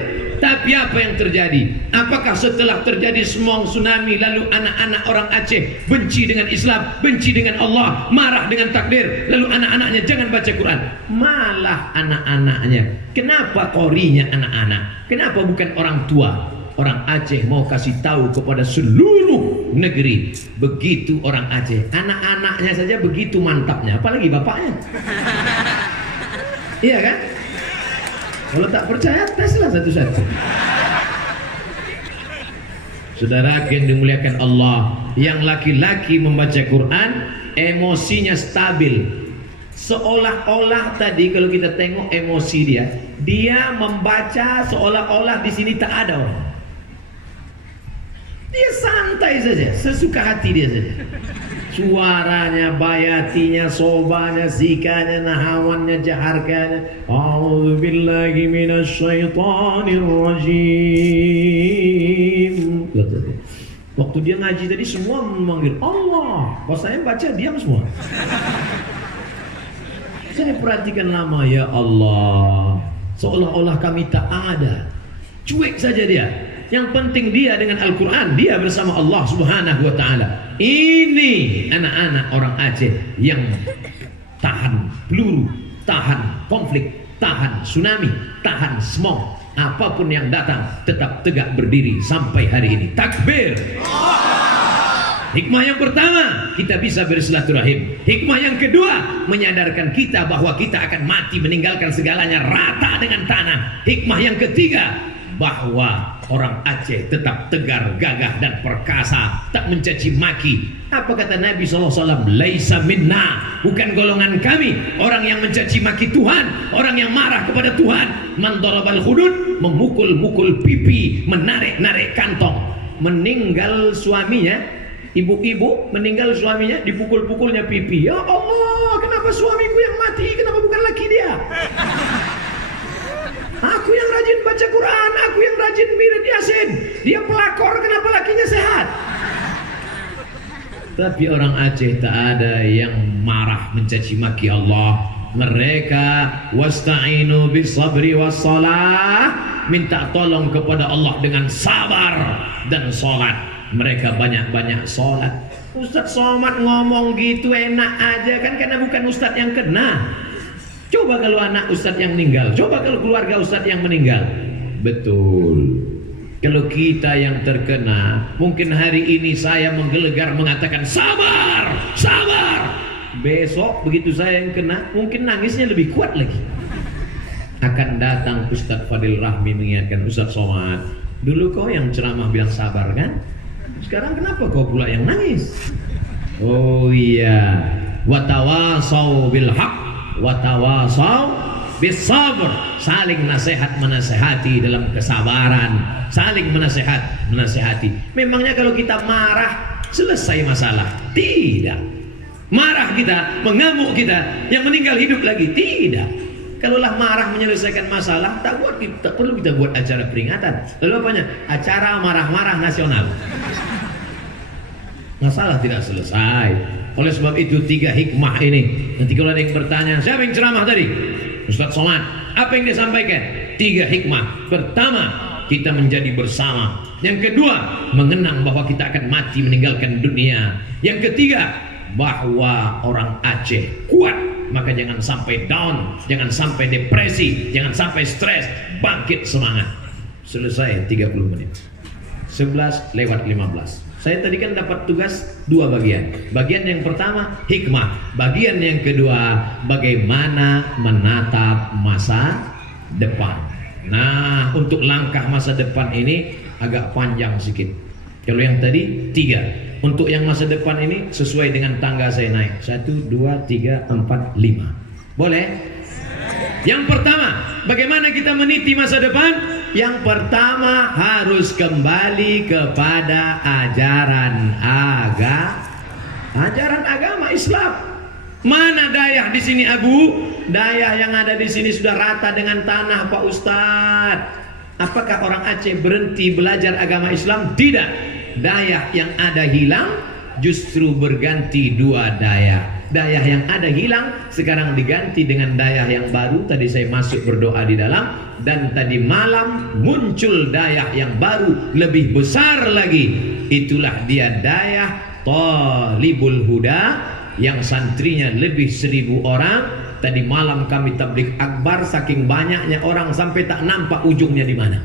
Tapi apa yang terjadi? Apakah setelah terjadi semong tsunami lalu anak-anak orang Aceh benci dengan Islam, benci dengan Allah, marah dengan takdir, lalu anak-anaknya jangan baca Quran? Malah anak-anaknya. Kenapa qorinya anak-anak? Kenapa bukan orang tua? Orang Aceh mau kasih tahu kepada seluruh negeri, begitu orang Aceh, anak-anaknya saja begitu mantapnya, apalagi bapaknya. Iya kan? Kalau tak percaya, teslah satu-satu. Saudara yang dimuliakan Allah, yang laki-laki membaca Quran, emosinya stabil. Seolah-olah tadi kalau kita tengok emosi dia membaca seolah-olah di sini tak ada orang. Dia santai saja, sesuka hati dia saja. Suaranya, bayatinya, sobanya, zikanya, nahawannya, jaharkannya. A'udzubillahi minasyaitonir rajim. Waktu dia ngaji tadi semua memanggil Allah, pas saya baca diam semua. Saya perhatikan lama, ya Allah, seolah-olah kami tak ada, cuek saja dia. Yang penting dia dengan Al-Quran, dia bersama Allah Subhanahu wa Ta'ala. Ini anak-anak orang Aceh yang tahan peluru, tahan konflik, tahan tsunami, tahan smog, apapun yang datang tetap tegak berdiri sampai hari ini. Takbir. Hikmah yang pertama, kita bisa bersilaturahim. Hikmah yang kedua, menyadarkan kita bahwa kita akan mati, meninggalkan segalanya rata dengan tanah. Hikmah yang ketiga, bahwa orang Aceh tetap tegar, gagah dan perkasa, tak mencaci maki. Apa kata Nabi SAW? Laisa minna, bukan golongan kami orang yang mencaci maki Tuhan, orang yang marah kepada Tuhan. Man darabal hudud, memukul-mukul pipi, menarik-narik kantong. Meninggal suaminya, ibu-ibu meninggal suaminya, dipukul-pukulnya pipi. Ya Allah, kenapa suamiku yang mati, kenapa bukan laki dia? Aku yang rajin baca Quran, aku yang rajin wirid Yasin, dia pelakor, kenapa lakinya sehat? Tapi orang Aceh tak ada yang marah mencaci maki Allah. Mereka wasta'inu bisabri wassalah, minta tolong kepada Allah dengan sabar dan sholat. Mereka banyak-banyak sholat. Ustadz Somad ngomong gitu enak aja kan, karena bukan ustadz yang kena. Coba kalau anak ustadz yang meninggal, coba kalau keluarga ustadz yang meninggal. Betul. Kalau kita yang terkena, mungkin hari ini saya menggelegar mengatakan sabar, sabar. Besok begitu saya yang kena, mungkin nangisnya lebih kuat lagi. Akan datang Ustadz Fadil Rahmi mengingatkan, Ustadz Somad, dulu kau yang ceramah bilang sabar kan? Sekarang kenapa kau pula yang nangis? Oh iya, watawasau bil haq, watawasau bis sabr, saling nasihat menasehati dalam kesabaran, saling menasehati. Memangnya kalau kita marah selesai masalah? Tidak. Marah kita, mengamuk kita, yang meninggal hidup lagi? Tidak. Kalaulah marah menyelesaikan masalah, tak perlu kita buat acara peringatan. Lalu apanya? Acara marah-marah nasional. Masalah tidak selesai. Oleh sebab itu 3 hikmah ini. Nanti kalau ada yang bertanya, siapa yang ceramah tadi? Ustadz Somad. Apa yang dia sampaikan? 3 hikmah. Pertama, kita menjadi bersama. Yang kedua, mengenang bahwa kita akan mati meninggalkan dunia. Yang ketiga, bahwa orang Aceh kuat, maka jangan sampai down, jangan sampai depresi, jangan sampai stres, bangkit semangat. Selesai 30 menit. 11:15. Saya tadi kan dapat tugas 2 bagian. Bagian yang pertama hikmah, bagian yang kedua bagaimana menatap masa depan. Nah, untuk langkah masa depan ini agak panjang sedikit. Kalau yang tadi 3. Untuk yang masa depan ini sesuai dengan tangga saya naik. 1, 2, 3, 4, 5. Boleh? Yang pertama, bagaimana kita meniti masa depan? Yang pertama harus kembali kepada ajaran agama Islam. Mana dayah di sini, Abu? Dayah yang ada di sini sudah rata dengan tanah, Pak Ustadz. Apakah orang Aceh berhenti belajar agama Islam? Tidak. Dayah yang ada hilang, justru berganti 2 dayah. Dayah yang ada hilang sekarang diganti dengan dayah yang baru. Tadi saya masuk berdoa di dalam, dan tadi malam muncul dayah yang baru lebih besar lagi. Itulah dia dayah Talibul Huda yang santrinya lebih 1000 orang. Tadi malam kami tabligh akbar, saking banyaknya orang sampai tak nampak ujungnya di mana.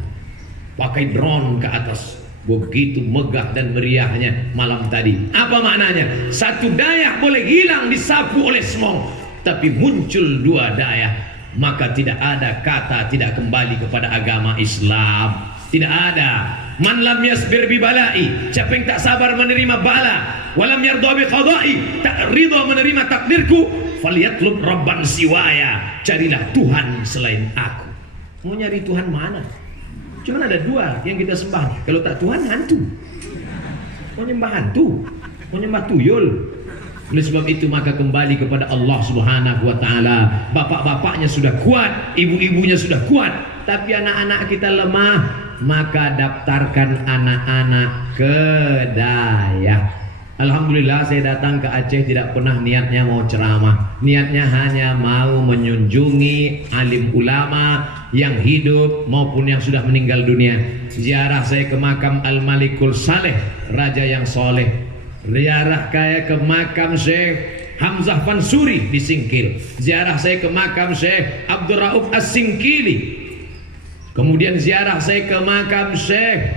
Pakai drone ke atas. Begitu megah dan meriahnya malam tadi. Apa maknanya? 1 dayah boleh hilang disapu oleh smog, tapi muncul 2 dayah, maka tidak ada kata tidak kembali kepada agama Islam. Tidak ada. Man lam yasbir bi balai, siapa yang tak sabar menerima bala, walam yardha bi qada'i, tak ridha menerima takdirku, falyatlub rabban siwaya, carilah Tuhan selain aku. Mau nyari Tuhan mana? Cuma ada 2 yang kita sembah. Kalau tak Tuhan, hantu. Mau nyembah hantu, mau nyembah tuyul. Oleh sebab itu maka kembali kepada Allah Subhanahu wa Ta'ala. Bapak-bapaknya sudah kuat, ibu-ibunya sudah kuat, tapi anak-anak kita lemah. maka daftarkan anak-anak ke Dayak. Alhamdulillah saya datang ke Aceh tidak pernah niatnya mau ceramah. Niatnya hanya mau menjunjungi alim ulama yang hidup maupun yang sudah meninggal dunia. Ziarah saya ke makam Al-Malikul Saleh, raja yang soleh. Ziarah saya ke makam Syekh Hamzah Fansuri di Singkil. Ziarah saya ke makam Syekh Abdul Rauf As-Singkili. Kemudian ziarah saya ke makam Syekh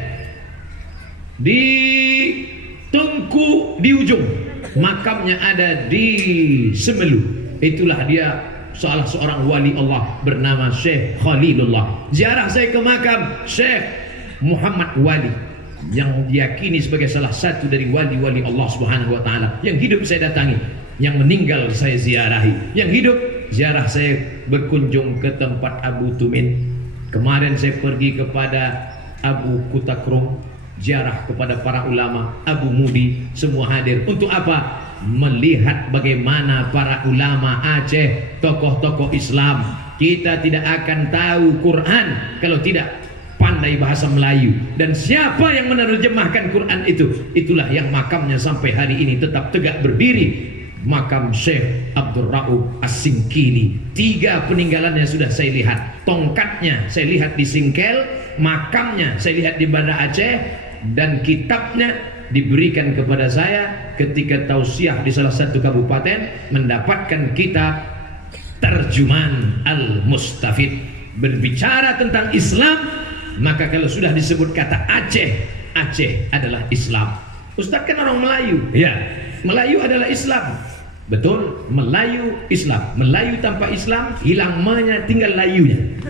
di Tengku di ujung, makamnya ada di Semelu. Itulah dia salah seorang wali Allah bernama Syekh Khalilullah. Ziarah saya ke makam Syekh Muhammad Wali yang diyakini sebagai salah satu dari wali-wali Allah Subhanahu wa taala. Yang hidup saya datangi, yang meninggal saya ziarahi. Yang hidup ziarah saya berkunjung ke tempat Abu Tumin. Kemarin saya pergi kepada Abu Kutakrum, ziarah kepada para ulama, Abu Mudi, semua hadir. Untuk apa? Melihat bagaimana para ulama Aceh, tokoh-tokoh Islam. Kita tidak akan tahu Quran kalau tidak pandai bahasa Melayu. Dan siapa yang menerjemahkan Quran itu? Itulah yang makamnya sampai hari ini tetap tegak berdiri. Makam Syekh Abdul Rauf As-Singkili. 3 peninggalannya sudah saya lihat. Tongkatnya saya lihat di Singkel, makamnya saya lihat di Banda Aceh, dan kitabnya diberikan kepada saya ketika tausiah di salah satu kabupaten, mendapatkan kitab Terjemahan Al-Mustafid berbicara tentang Islam. Maka kalau sudah disebut kata Aceh, Aceh adalah Islam. Ustaz kan orang Melayu, ya, Melayu adalah Islam. Betul, Melayu Islam. Melayu tanpa Islam hilang menya, tinggal layunya.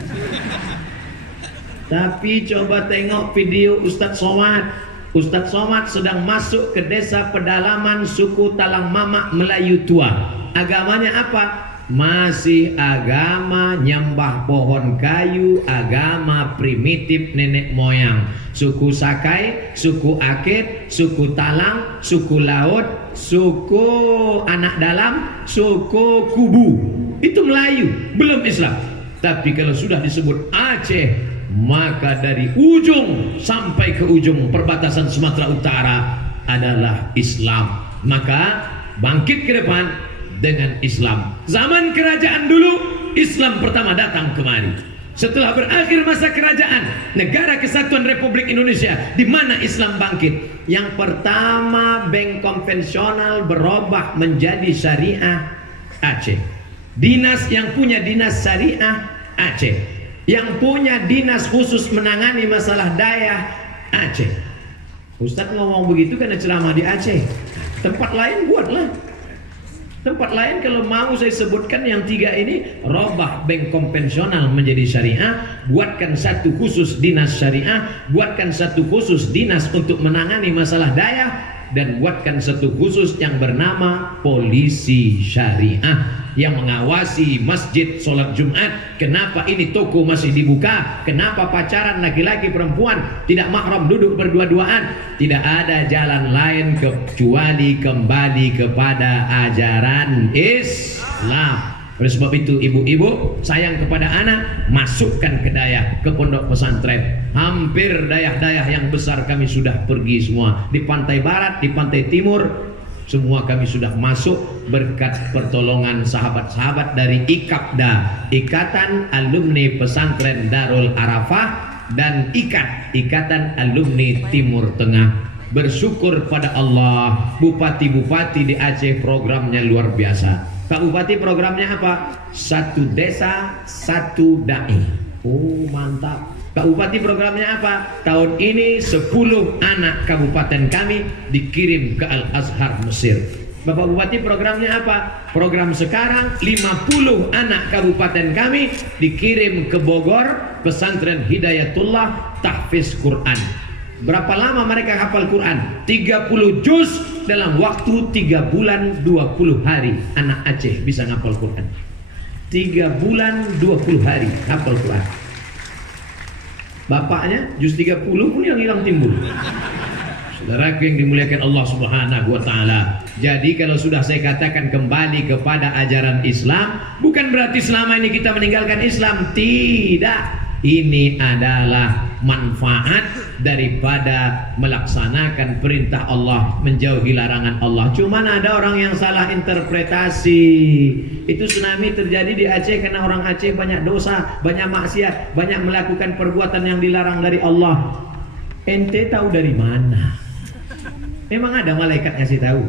Tapi coba tengok video Ustadz Somad. Ustadz Somad sedang masuk ke desa pedalaman suku Talang Mamak Melayu tua. Agamanya apa? Masih agama nyembah pohon kayu, agama primitif nenek moyang. Suku Sakai, suku Akit, suku Talang, suku Laut, suku Anak Dalam, suku Kubu. Itu Melayu, belum Islam. Tapi kalau sudah disebut Aceh, maka dari ujung sampai ke ujung perbatasan Sumatera Utara adalah Islam. Maka bangkit ke depan dengan Islam. Zaman kerajaan dulu, Islam pertama datang kemari. Setelah berakhir masa kerajaan Negara Kesatuan Republik Indonesia, di mana Islam bangkit, yang pertama bank konvensional berubah menjadi syariah, Aceh. Dinas yang punya dinas syariah, Aceh. Yang punya dinas khusus menangani masalah daya, Aceh. Ustadz ngomong begitu karena ceramah di Aceh. Tempat lain buatlah. Tempat lain kalau mau saya sebutkan yang 3 ini, robah bank konvensional menjadi syariah, buatkan satu khusus dinas syariah, buatkan satu khusus dinas untuk menangani masalah daya, dan buatkan satu khusus yang bernama polisi syariah yang mengawasi masjid sholat Jumat. Kenapa ini toko masih dibuka? Kenapa pacaran laki-laki perempuan tidak mahram duduk berdua-duaan? Tidak ada jalan lain kecuali kembali kepada ajaran Islam. Oleh sebab itu ibu-ibu sayang kepada anak, masukkan ke Dayak, ke pondok pesantren. Hampir Dayak-Dayak yang besar kami sudah pergi semua. Di pantai barat, di pantai timur, semua kami sudah masuk berkat pertolongan sahabat-sahabat dari IKAPDA, Ikatan Alumni Pesantren Darul Arafah, dan Ikatan Alumni Timur Tengah. Bersyukur pada Allah, bupati-bupati di Aceh programnya luar biasa. Pak Bupati programnya apa? 1 desa, 1 dai. Oh mantap. Pak Bupati programnya apa? Tahun ini 10 anak kabupaten kami dikirim ke Al-Azhar Mesir. Bapak Bupati programnya apa? Program sekarang 50 anak kabupaten kami dikirim ke Bogor, pesantren Hidayatullah, tahfiz Quran. Berapa lama mereka hafal Quran? 30 juz dalam waktu 3 bulan 20 hari. Anak Aceh bisa ngapal Quran 3 bulan 20 hari hafal Quran. Bapaknya juz 30 pun yang hilang timbul. Saudaraku yang dimuliakan Allah Subhanahu wa taala. Jadi kalau sudah saya katakan kembali kepada ajaran Islam, bukan berarti selama ini kita meninggalkan Islam. Tidak. Ini adalah manfaat daripada melaksanakan perintah Allah, menjauhi larangan Allah. Cuman ada orang yang salah interpretasi. Itu tsunami terjadi di Aceh karena orang Aceh banyak dosa, banyak maksiat, banyak melakukan perbuatan yang dilarang dari Allah. Ente tahu dari mana? Memang ada malaikat ngasih tahu?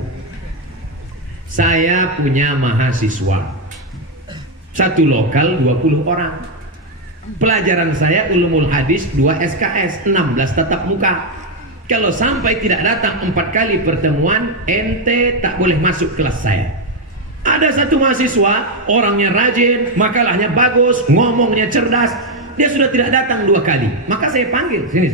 Saya punya mahasiswa, satu lokal 20 orang. Pelajaran saya ulumul hadis 2 SKS, 16 tatap muka. Kalau sampai tidak datang 4 kali pertemuan, ente tak boleh masuk kelas saya. Ada satu mahasiswa, orangnya rajin, makalahnya bagus, ngomongnya cerdas. Dia sudah tidak datang 2 kali. Maka saya panggil, sini.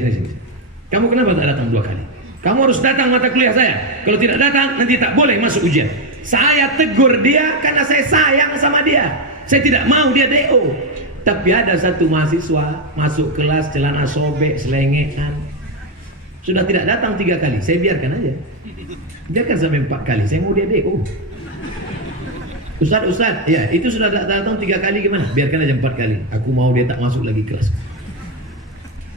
Kamu kenapa tak datang 2 kali? Kamu harus datang mata kuliah saya. Kalau tidak datang, nanti tak boleh masuk ujian. Saya tegur dia karena saya sayang sama dia. Saya tidak mau dia DO. Tapi ada satu mahasiswa masuk kelas celana sobek, selengean. Sudah tidak datang 3 kali. Saya biarkan aja. Biarkan sampai 4 kali. Saya mau dia DO. Ustaz, ya itu sudah datang 3 kali gimana? Biarkan aja 4 kali. Aku mau dia tak masuk lagi kelas.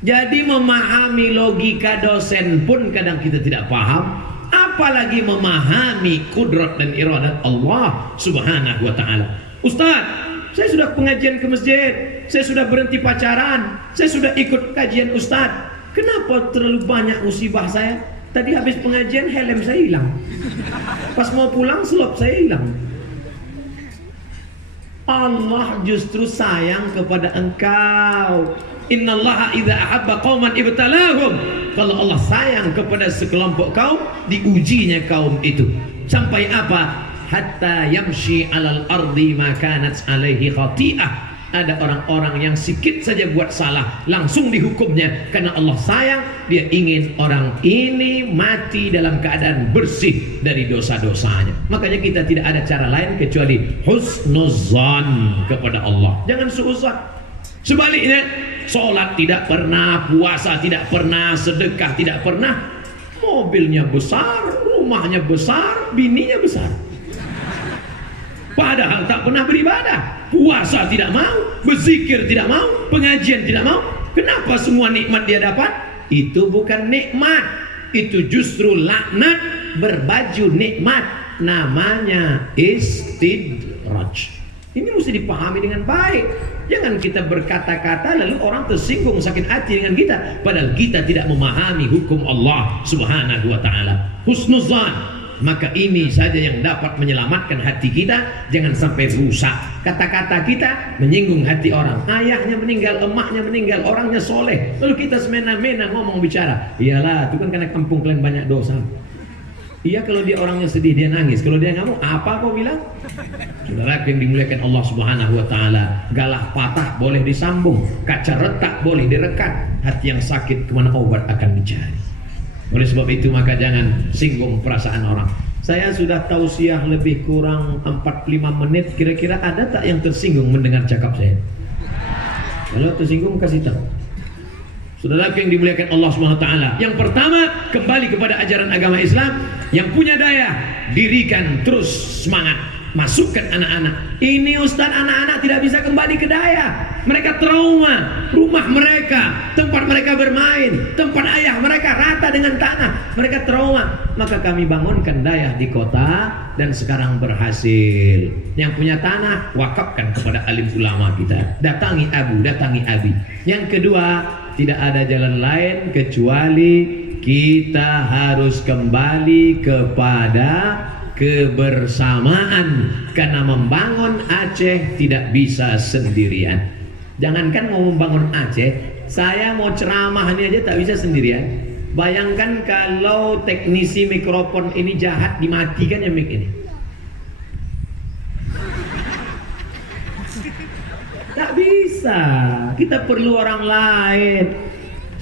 Jadi memahami logika dosen pun kadang kita tidak paham, apalagi memahami kudrat dan iradat Allah Subhanahu wa taala. Ustaz, saya sudah pengajian ke masjid, saya sudah berhenti pacaran, saya sudah ikut kajian Ustaz. Kenapa terlalu banyak musibah saya? Tadi habis pengajian helm saya hilang. Pas mau pulang selop saya hilang. Allah justru sayang kepada engkau. Innallaha idza ahabba qauman ibtalahum. Kalau Allah sayang kepada sekelompok kaum, diujinya kaum itu. Sampai apa? Hatta yamshi 'alal ardi ma kanat 'alaihi khati'ah. Ada orang-orang yang sikit saja buat salah, langsung dihukumnya karena Allah sayang, dia ingin orang ini mati dalam keadaan bersih dari dosa-dosanya. Makanya kita tidak ada cara lain kecuali husnuzan kepada Allah. Jangan suuzan. Sebaliknya, sholat tidak pernah, puasa tidak pernah, sedekah tidak pernah, mobilnya besar, rumahnya besar, bininya besar. Padahal tak pernah beribadah, puasa tidak mau, berzikir tidak mau, pengajian tidak mau. Kenapa semua nikmat dia dapat? Itu bukan nikmat, itu justru laknat berbaju nikmat. Namanya istidraj. Ini mesti dipahami dengan baik. Jangan kita berkata-kata lalu orang tersinggung, sakit hati dengan kita, padahal kita tidak memahami hukum Allah Subhanahu wa taala. Husnuzan. Maka ini saja yang dapat menyelamatkan hati kita. Jangan sampai rusak. Kata-kata kita menyinggung hati orang. Ayahnya meninggal, emaknya meninggal, orangnya soleh, lalu kita semena-mena ngomong bicara. Iyalah, itu kan karena kampung kalian banyak dosa. Iya, kalau dia orangnya sedih dia nangis, kalau dia ngamuk apa kau bilang? Saudara yang dimuliakan Allah Subhanahu wa taala, galah patah boleh disambung, kaca retak boleh direkat, hati yang sakit kemana obat akan dicari. Oleh sebab itu maka jangan singgung perasaan orang. Saya sudah tausiah lebih kurang 45 menit. Kira-kira ada tak yang tersinggung mendengar cakap saya? Kalau tersinggung kasih tahu. Saudara yang dimuliakan Allah SWT, yang pertama kembali kepada ajaran agama Islam. Yang punya daya dirikan terus semangat, masukkan anak-anak. Ini Ustaz, anak-anak tidak bisa kembali ke daya. Mereka trauma, rumah mereka, tempat mereka bermain, tempat ayah mereka rata dengan tanah. Mereka trauma. Maka kami bangunkan daya di kota dan sekarang berhasil. Yang punya tanah wakafkan kepada alim ulama kita. Datangi abu, datangi abi. Yang kedua, tidak ada jalan lain kecuali kita harus kembali kepada kebersamaan, karena membangun Aceh tidak bisa sendirian. Jangankan mau membangun Aceh, saya mau ceramah ini aja tak bisa sendirian. Bayangkan kalau teknisi mikrofon ini jahat, dimatikan ya mic ini. Tak bisa, kita perlu orang lain.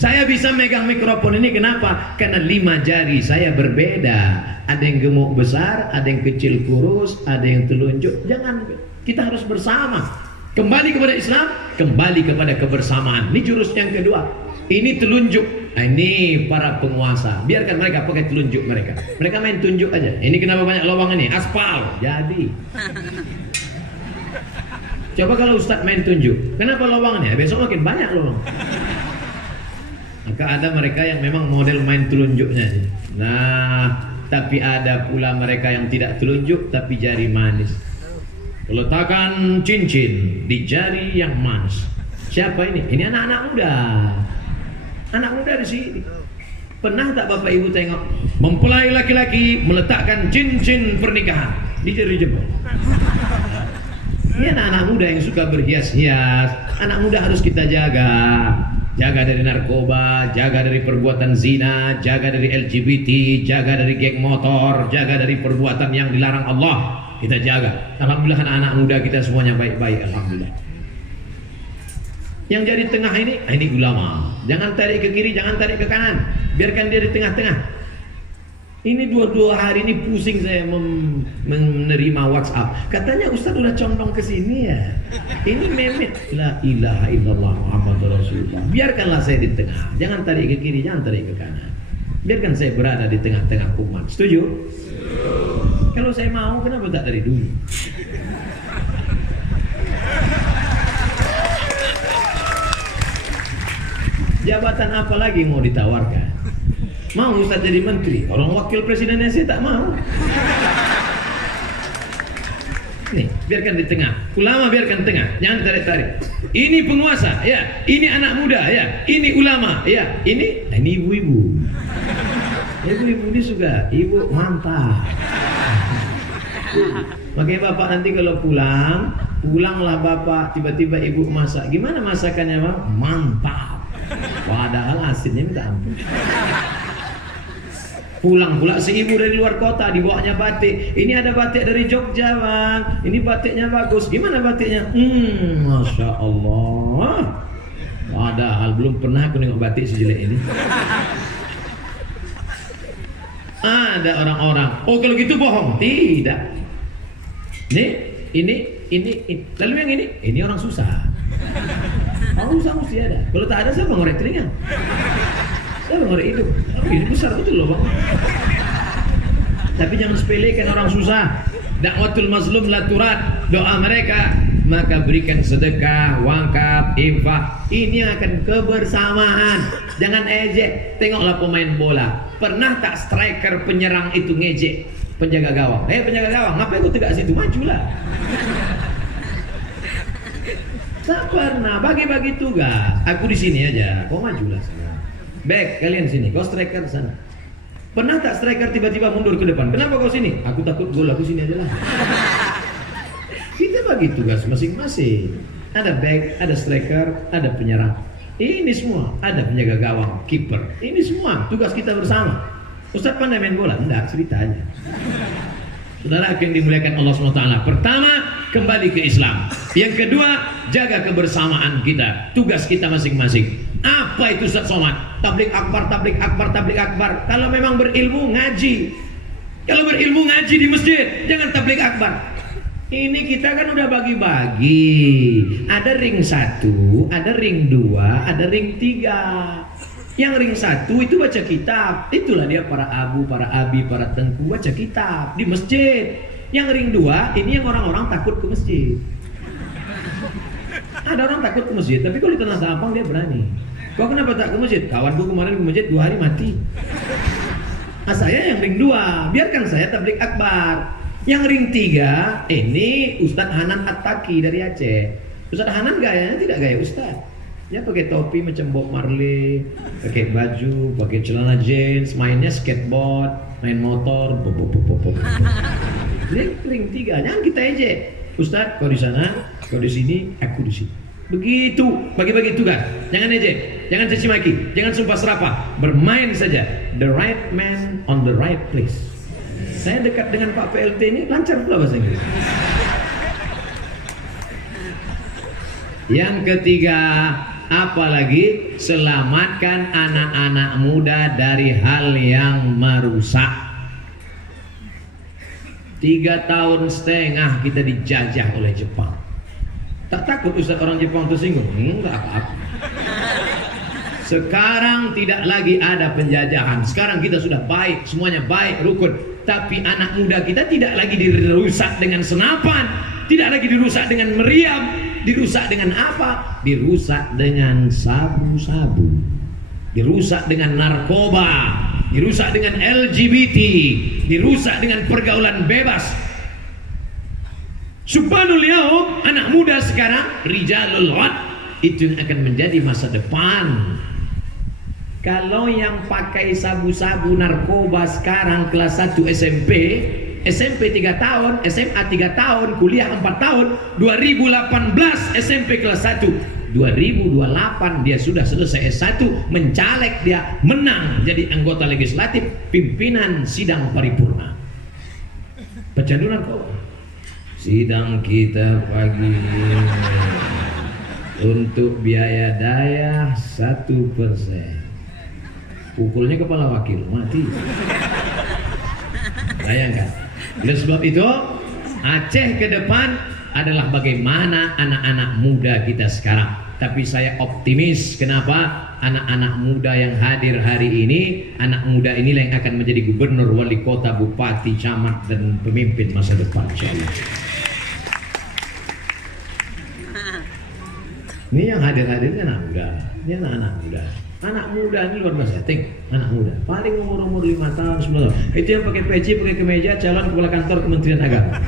Saya bisa megang mikrofon ini kenapa? Karena 5 jari saya berbeda. Ada yang gemuk besar, ada yang kecil kurus, ada yang telunjuk. Jangan, kita harus bersama. Kembali kepada Islam, kembali kepada kebersamaan. Ini jurus yang kedua. Ini telunjuk. Nah, ini para penguasa. Biarkan mereka pakai telunjuk mereka. Mereka main tunjuk aja. Ini kenapa banyak lubang ini? Aspal. Jadi. Coba kalau Ustadz main tunjuk, kenapa lowongnya? Besok makin banyak lowong. Maka ada mereka yang memang model main telunjuknya. Nah, tapi ada pula mereka yang tidak telunjuk tapi jari manis. Letakkan cincin di jari yang manis. Siapa ini? Ini anak-anak muda. Anak muda di sini. Pernah tak Bapak Ibu tengok mempelai laki-laki meletakkan cincin pernikahan di jari jempol? Ini anak-anak muda yang suka berhias-hias. Anak muda harus kita jaga. Jaga dari narkoba, jaga dari perbuatan zina, jaga dari LGBT, jaga dari geng motor, jaga dari perbuatan yang dilarang Allah. Kita jaga. Alhamdulillah anak-anak muda kita semuanya baik-baik. Alhamdulillah. Yang jadi tengah ini ulama. Jangan tarik ke kiri, jangan tarik ke kanan. Biarkan dia di tengah-tengah. Ini dua hari ini pusing saya menerima WhatsApp. Katanya Ustaz udah condong ke sini ya. Ini memet. La ilaha illallah Muhammadur Rasulullah. Biarkanlah saya di tengah. Jangan tarik ke kiri, jangan tarik ke kanan. Biarkan saya berada di tengah-tengah umat. Setuju? Kalau saya mau, kenapa tak dari dulu? Jabatan apa lagi mau ditawarkan? Mau Ustaz jadi menteri? Orang wakil presidennya saya tak mau. Nih, biarkan di tengah. Ulama biarkan tengah, jangan tarik-tarik. Ini penguasa, ya. Ini anak muda, ya. Ini ulama, ya. Ini ibu-ibu. Ibu-ibu ini juga, ibu mantap. Makanya Bapak nanti kalau pulanglah Bapak, tiba-tiba ibu masak. Gimana masakannya, Bang? Mantap. Padahal asinnya minta ampun. Pulang pula si ibu dari luar kota, dibawanya batik. Ini ada batik dari Jogja, Bang. Ini batiknya bagus. Gimana batiknya? Masya Allah. Padahal belum pernah aku nengok batik sejelek ini. Ada orang-orang, oh kalau gitu bohong. Tidak. Ini. Lalu yang ini orang susah. Orang susah mesti ada. Kalau tak ada siapa ngorek telinga? Siapa ngorek hidup? Tapi ini besar betul loh, Bang. Tapi jangan sepelekan orang susah. Dakwatul mazlum la turad. Doa mereka, maka berikan sedekah, wakaf, infak. Ini akan kebersamaan. Jangan ejek. Tengoklah pemain bola. Pernah tak striker penyerang itu ngejek penjaga gawang? Penjaga gawang, ngapain kau tegak situ? Majulah. Tak pernah. Bagi-bagi tugas. Aku di sini aja. Kau majulah sana. Back, kalian sini. Kau striker sana. Pernah tak striker tiba-tiba mundur ke depan? Kenapa kau sini? Aku takut gol, aku sini aja lah. Kita bagi tugas masing-masing. Ada back, ada striker, ada penyerang. Ini semua. Ada penjaga gawang, kiper. Ini semua tugas kita bersama. Ustaz pandai main bola? Enggak, cerita aja. Saudara yang dimuliakan Allah SWT. Pertama, kembali ke Islam. Yang kedua, jaga kebersamaan kita. Tugas kita masing-masing. Apa itu Ustaz Somad? Tablik akbar, tablik akbar, tablik akbar. Kalau memang berilmu, ngaji. Kalau berilmu, ngaji di masjid. Jangan tablik akbar. Ini kita kan udah bagi-bagi. Ada ring 1, ada ring 2, ada ring 3. Yang ring 1 itu baca kitab. Itulah dia para abu, para abi, para tengku baca kitab di masjid. Yang ring 2 ini yang orang-orang takut ke masjid. Ada orang takut ke masjid, tapi kalau di Tanah Sampang dia berani. Kau kenapa tak ke masjid? Kawanku kemarin ke masjid 2 hari mati. Saya yang ring 2, biarkan saya tablik akbar. Yang ring 3 ini Ustadz Hanan At-Taki dari Aceh. Ustadz Hanan gayanya tidak gaya Ustadz. Dia pakai topi macam Bob Marley, pakai baju, pakai celana jeans, mainnya skateboard, main motor, Ini ring 3, jangan kita ejek. Ustadz, kau di sana, kau di sini, aku di sini. Begitu, bagi-bagi tugas. Jangan ejek, jangan caci maki, jangan sumpah serapah. Bermain saja. The right man on the right place. Saya dekat dengan Pak PLT ini lancar pula bahasa Inggris. Yang ketiga, apalagi selamatkan anak-anak muda dari hal yang merusak. 3,5 tahun kita dijajah oleh Jepang. Tak takut Ustaz orang Jepang tersinggung? Enggak apa-apa. Sekarang tidak lagi ada penjajahan. Sekarang kita sudah baik, semuanya baik, rukun. Tapi anak muda kita tidak lagi dirusak dengan senapan, tidak lagi dirusak dengan meriam, Dirusak dengan apa? Dirusak dengan sabu-sabu, dirusak dengan narkoba, dirusak dengan LGBT, dirusak dengan pergaulan bebas. Subhanul yaum, anak muda sekarang rijalul ghad, itu yang akan menjadi masa depan. Kalau yang pakai sabu-sabu narkoba sekarang kelas 1 SMP 3 tahun, SMA 3 tahun, kuliah 4 tahun, 2018 SMP kelas 1, 2028 dia sudah selesai S1, mencalek, dia menang jadi anggota legislatif, pimpinan sidang paripurna. Pecandu narkoba. Sidang kita pagi ini untuk biaya daya 1%. Pukulnya kepala wakil, mati. Bayangkan. Oleh sebab itu, Aceh ke depan adalah bagaimana anak-anak muda kita sekarang. Tapi saya optimis. Kenapa? Anak-anak muda yang hadir hari ini, anak muda inilah yang akan menjadi gubernur, wali kota, bupati, camat, dan pemimpin masa depan. Ini yang hadir-hadirnya anak muda. Ini anak-anak muda. Anak muda ini luar biasa, anak muda paling umur 5 tahun, 10 tahun. Itu yang pakai peci, pakai kemeja, calon kepala kantor Kementerian Agama.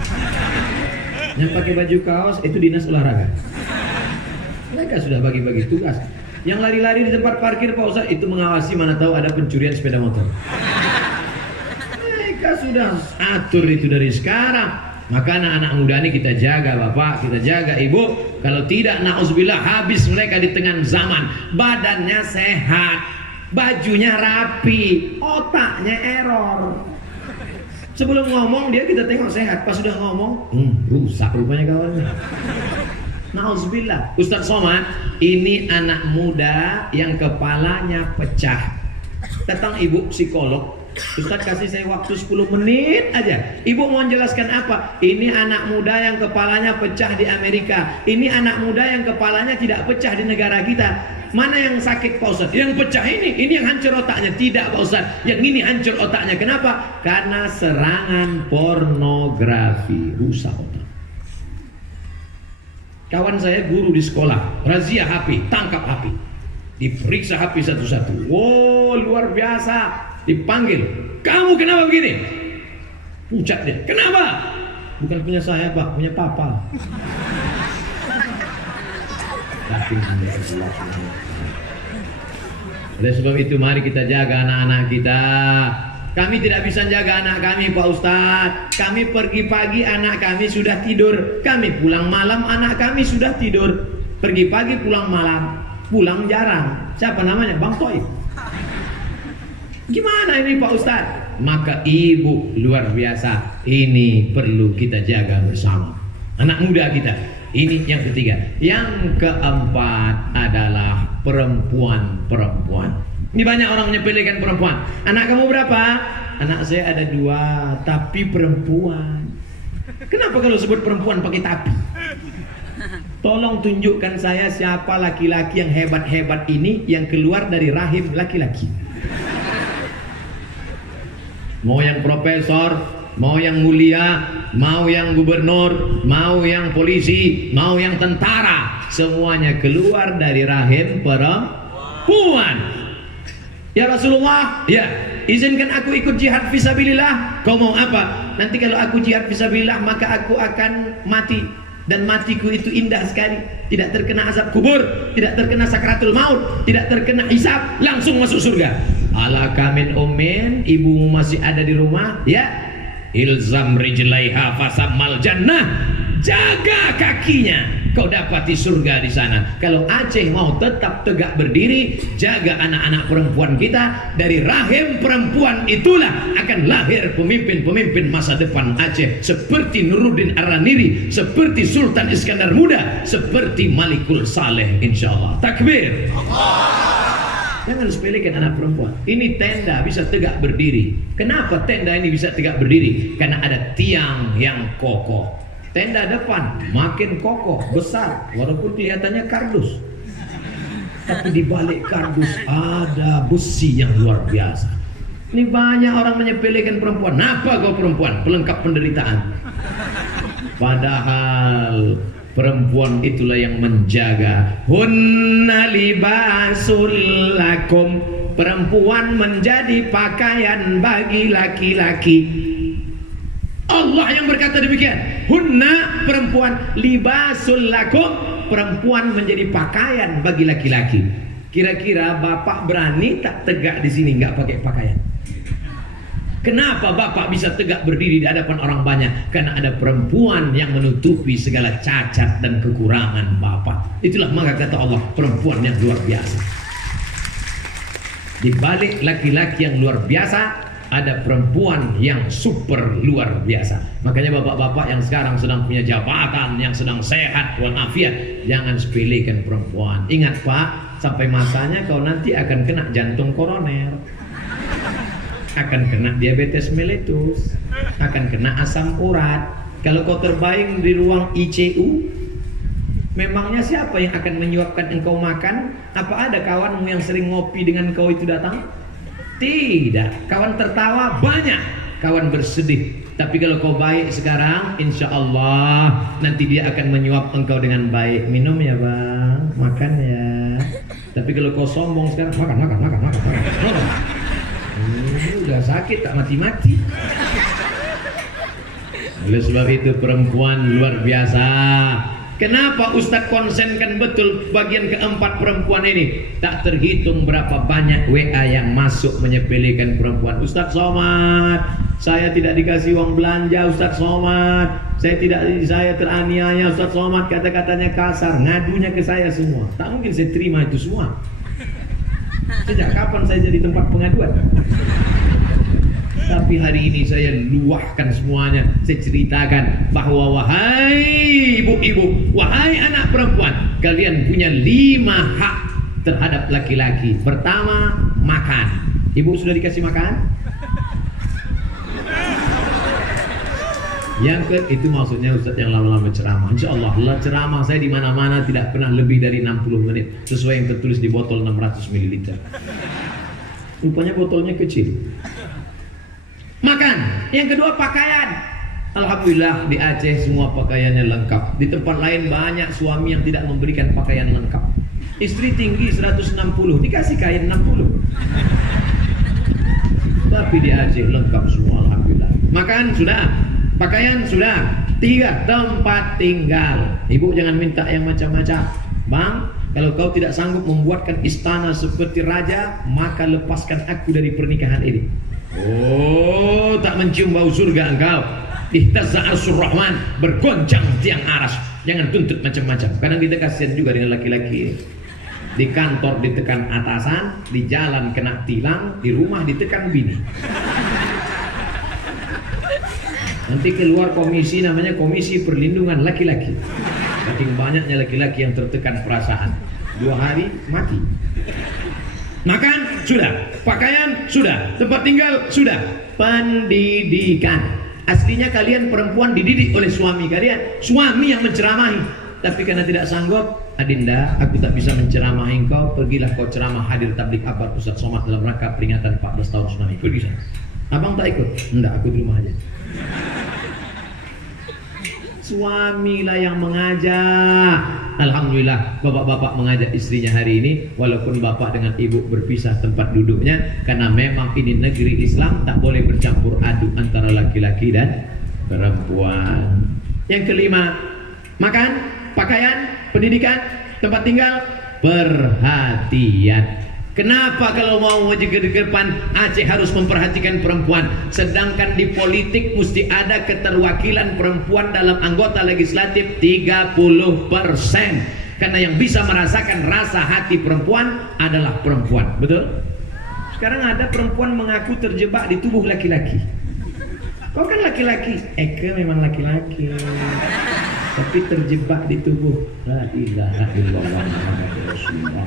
Yang pakai baju kaos itu dinas olahraga. Mereka sudah bagi-bagi tugas. Yang lari-lari di tempat parkir Pak Ustaz itu mengawasi, mana tahu ada pencurian sepeda motor. Mereka sudah atur itu dari sekarang. Maka anak-anak muda ini kita jaga Bapak, kita jaga Ibu. Kalau tidak, na'udzubillah, habis mereka di tengah zaman. Badannya sehat, bajunya rapi, otaknya error. Sebelum ngomong dia kita tengok sehat, pas sudah ngomong rusak rupanya kawannya. Na'udzubillah. Ustaz Somad, ini anak muda yang kepalanya pecah. Datang ibu psikolog, Ustaz kasih saya waktu 10 menit aja. Ibu mau menjelaskan apa? Ini anak muda yang kepalanya pecah di Amerika. Ini anak muda yang kepalanya tidak pecah di negara kita. Mana yang sakit Pak Ustaz? Yang pecah ini yang hancur otaknya. Tidak Pak Ustaz, yang ini hancur otaknya. Kenapa? Karena serangan pornografi, rusak otak. Kawan saya guru di sekolah, razia HP, tangkap HP, diperiksa HP satu-satu. Wow, luar biasa. Dipanggil, kamu kenapa begini? Pucat dia, kenapa? Bukan punya saya Pak, punya papa. Oleh sebab itu mari kita jaga anak-anak kita. Kami tidak bisa jaga anak kami Pak Ustadz. Kami pergi pagi anak kami sudah tidur. Kami pulang malam anak kami sudah tidur. Pergi pagi pulang malam, pulang jarang. Siapa namanya? Bang Toib. Gimana ini Pak Ustadz? Maka ibu luar biasa, ini perlu kita jaga bersama. Anak muda kita, ini yang ketiga. Yang keempat adalah perempuan-perempuan. Ini banyak orang menyepelekan perempuan. Anak kamu berapa? Anak saya ada 2, tapi perempuan. Kenapa kalau sebut perempuan pakai tapi? Tolong tunjukkan saya siapa laki-laki yang hebat-hebat ini yang keluar dari rahim laki-laki. Mau yang profesor, mau yang mulia, mau yang gubernur, mau yang polisi, mau yang tentara, semuanya keluar dari rahim perempuan. Ya Rasulullah, ya, izinkan aku ikut jihad fisabilillah. Kau mau apa? Nanti kalau aku jihad fisabilillah maka aku akan mati, dan matiku itu indah sekali, tidak terkena azab kubur, tidak terkena sakratul maut, tidak terkena hisab, langsung masuk surga. Ala kamin ummin, ibumu masih ada di rumah, ya, ilzam rijlaiha fasammal jannah, jaga kakinya, kau dapati surga di sana. Kalau Aceh mau tetap tegak berdiri, jaga anak-anak perempuan kita. Dari rahim perempuan itulah akan lahir pemimpin-pemimpin masa depan Aceh, seperti Nuruddin Ar-Raniri, seperti Sultan Iskandar Muda, seperti Malikul Saleh, insyaallah. Takbir. Jangan sepelekan anak perempuan. Ini tenda bisa tegak berdiri. Kenapa tenda ini bisa tegak berdiri? Karena ada tiang yang kokoh. Tenda depan makin kokoh, besar, walaupun kelihatannya kardus, tapi di balik kardus ada besi yang luar biasa. Ini banyak orang menyepelekan perempuan. Apa kau perempuan? Pelengkap penderitaan. Padahal Perempuan itulah yang menjaga. Hunna libasul lakum. Perempuan menjadi pakaian bagi laki-laki. Allah yang berkata demikian. Hunna, perempuan, libasul lakum, perempuan menjadi pakaian bagi laki-laki. Kira-kira bapak berani tak tegak di sini nggak pakai pakaian? Kenapa bapak bisa tegak berdiri di hadapan orang banyak? Karena ada perempuan yang menutupi segala cacat dan kekurangan bapak. Itulah maka kata Allah, perempuan yang luar biasa. Di balik laki-laki yang luar biasa, ada perempuan yang super luar biasa. Makanya bapak-bapak yang sekarang sedang punya jabatan, yang sedang sehat walafiat, jangan sepelekan perempuan. Ingat Pak, sampai masanya kau nanti akan kena jantung koroner, akan kena diabetes meletus, akan kena asam urat. Kalau kau terbaring di ruang ICU, memangnya siapa yang akan menyuapkan engkau makan? Apa ada kawanmu yang sering ngopi dengan kau itu datang? Tidak. Kawan tertawa banyak, kawan bersedih. Tapi kalau kau baik sekarang, insya Allah nanti dia akan menyuap engkau dengan baik. Minum ya bang, makan ya. Tapi kalau kau sombong sekarang, makan. Udah sakit tak mati-mati. Oleh sebab itu perempuan luar biasa. Kenapa Ustadz konsenkan betul bagian keempat perempuan ini? Tak terhitung berapa banyak WA yang masuk menyepelekan perempuan. Ustadz Somad, saya tidak dikasih uang belanja Ustadz Somad. Saya teraniaya Ustadz Somad, kata-katanya kasar, ngadunya ke saya semua. Tak mungkin saya terima itu semua. Sejak kapan saya jadi tempat pengaduan? Tapi hari ini saya luahkan semuanya. Saya ceritakan bahwa wahai ibu-ibu, wahai anak perempuan, kalian punya 5 hak terhadap laki-laki. Pertama, makan. Ibu sudah dikasih makan? Yang itu maksudnya Ustadz yang lama-lama ceramah. Insya Allah ceramah saya di mana-mana tidak pernah lebih dari 60 menit sesuai yang tertulis di botol 600 ml. Rupanya botolnya kecil. Makan. Yang kedua, pakaian. Alhamdulillah di Aceh semua pakaiannya lengkap. Di tempat lain banyak suami yang tidak memberikan pakaian lengkap. Istri tinggi 160, dikasih kain 60. Tapi di Aceh lengkap semua, alhamdulillah. Makan sudah, pakaian sudah. 3, tempat tinggal. Ibu jangan minta yang macam-macam. Bang, kalau kau tidak sanggup membuatkan istana seperti raja, maka lepaskan aku dari pernikahan ini. Oh, tak mencium bau surga engkau. Ihtazza arsyur rahman, bergoncang tiang aras. Jangan tuntut macam-macam. Kadang kita kasihan juga dengan laki-laki. Di kantor ditekan atasan, di jalan kena tilang, di rumah ditekan bini. Nanti keluar komisi namanya Komisi Perlindungan Laki-laki. Saking banyaknya laki-laki yang tertekan perasaan, 2 hari mati. Makan sudah, pakaian sudah, tempat tinggal sudah, pendidikan. Aslinya kalian perempuan dididik oleh suami kalian, suami yang menceramahi. Tapi karena tidak sanggup, Adinda, aku tak bisa menceramahi engkau. Pergilah kau ceramah hadir tablik akbar Ustadz Somad dalam rangka peringatan 14 tahun tsunami. Pergi sana. Abang tak ikut? Enggak, aku di rumah aja. Suamilah yang mengajak. Alhamdulillah bapak-bapak mengajak istrinya hari ini, walaupun bapak dengan ibu berpisah tempat duduknya, karena memang ini negeri Islam, tak boleh bercampur aduk antara laki-laki dan perempuan. Yang kelima, makan, pakaian, pendidikan, tempat tinggal, perhatian. Kenapa kalau mau maju ke depan Aceh harus memperhatikan perempuan, sedangkan di politik mesti ada keterwakilan perempuan dalam anggota legislatif 30%, karena yang bisa merasakan rasa hati perempuan adalah perempuan. Betul? Sekarang ada perempuan mengaku terjebak di tubuh laki-laki. Kau kan laki-laki, Eke memang laki-laki, tapi terjebak di tubuh. La ilaha illallah Muhammadur Rasulullah.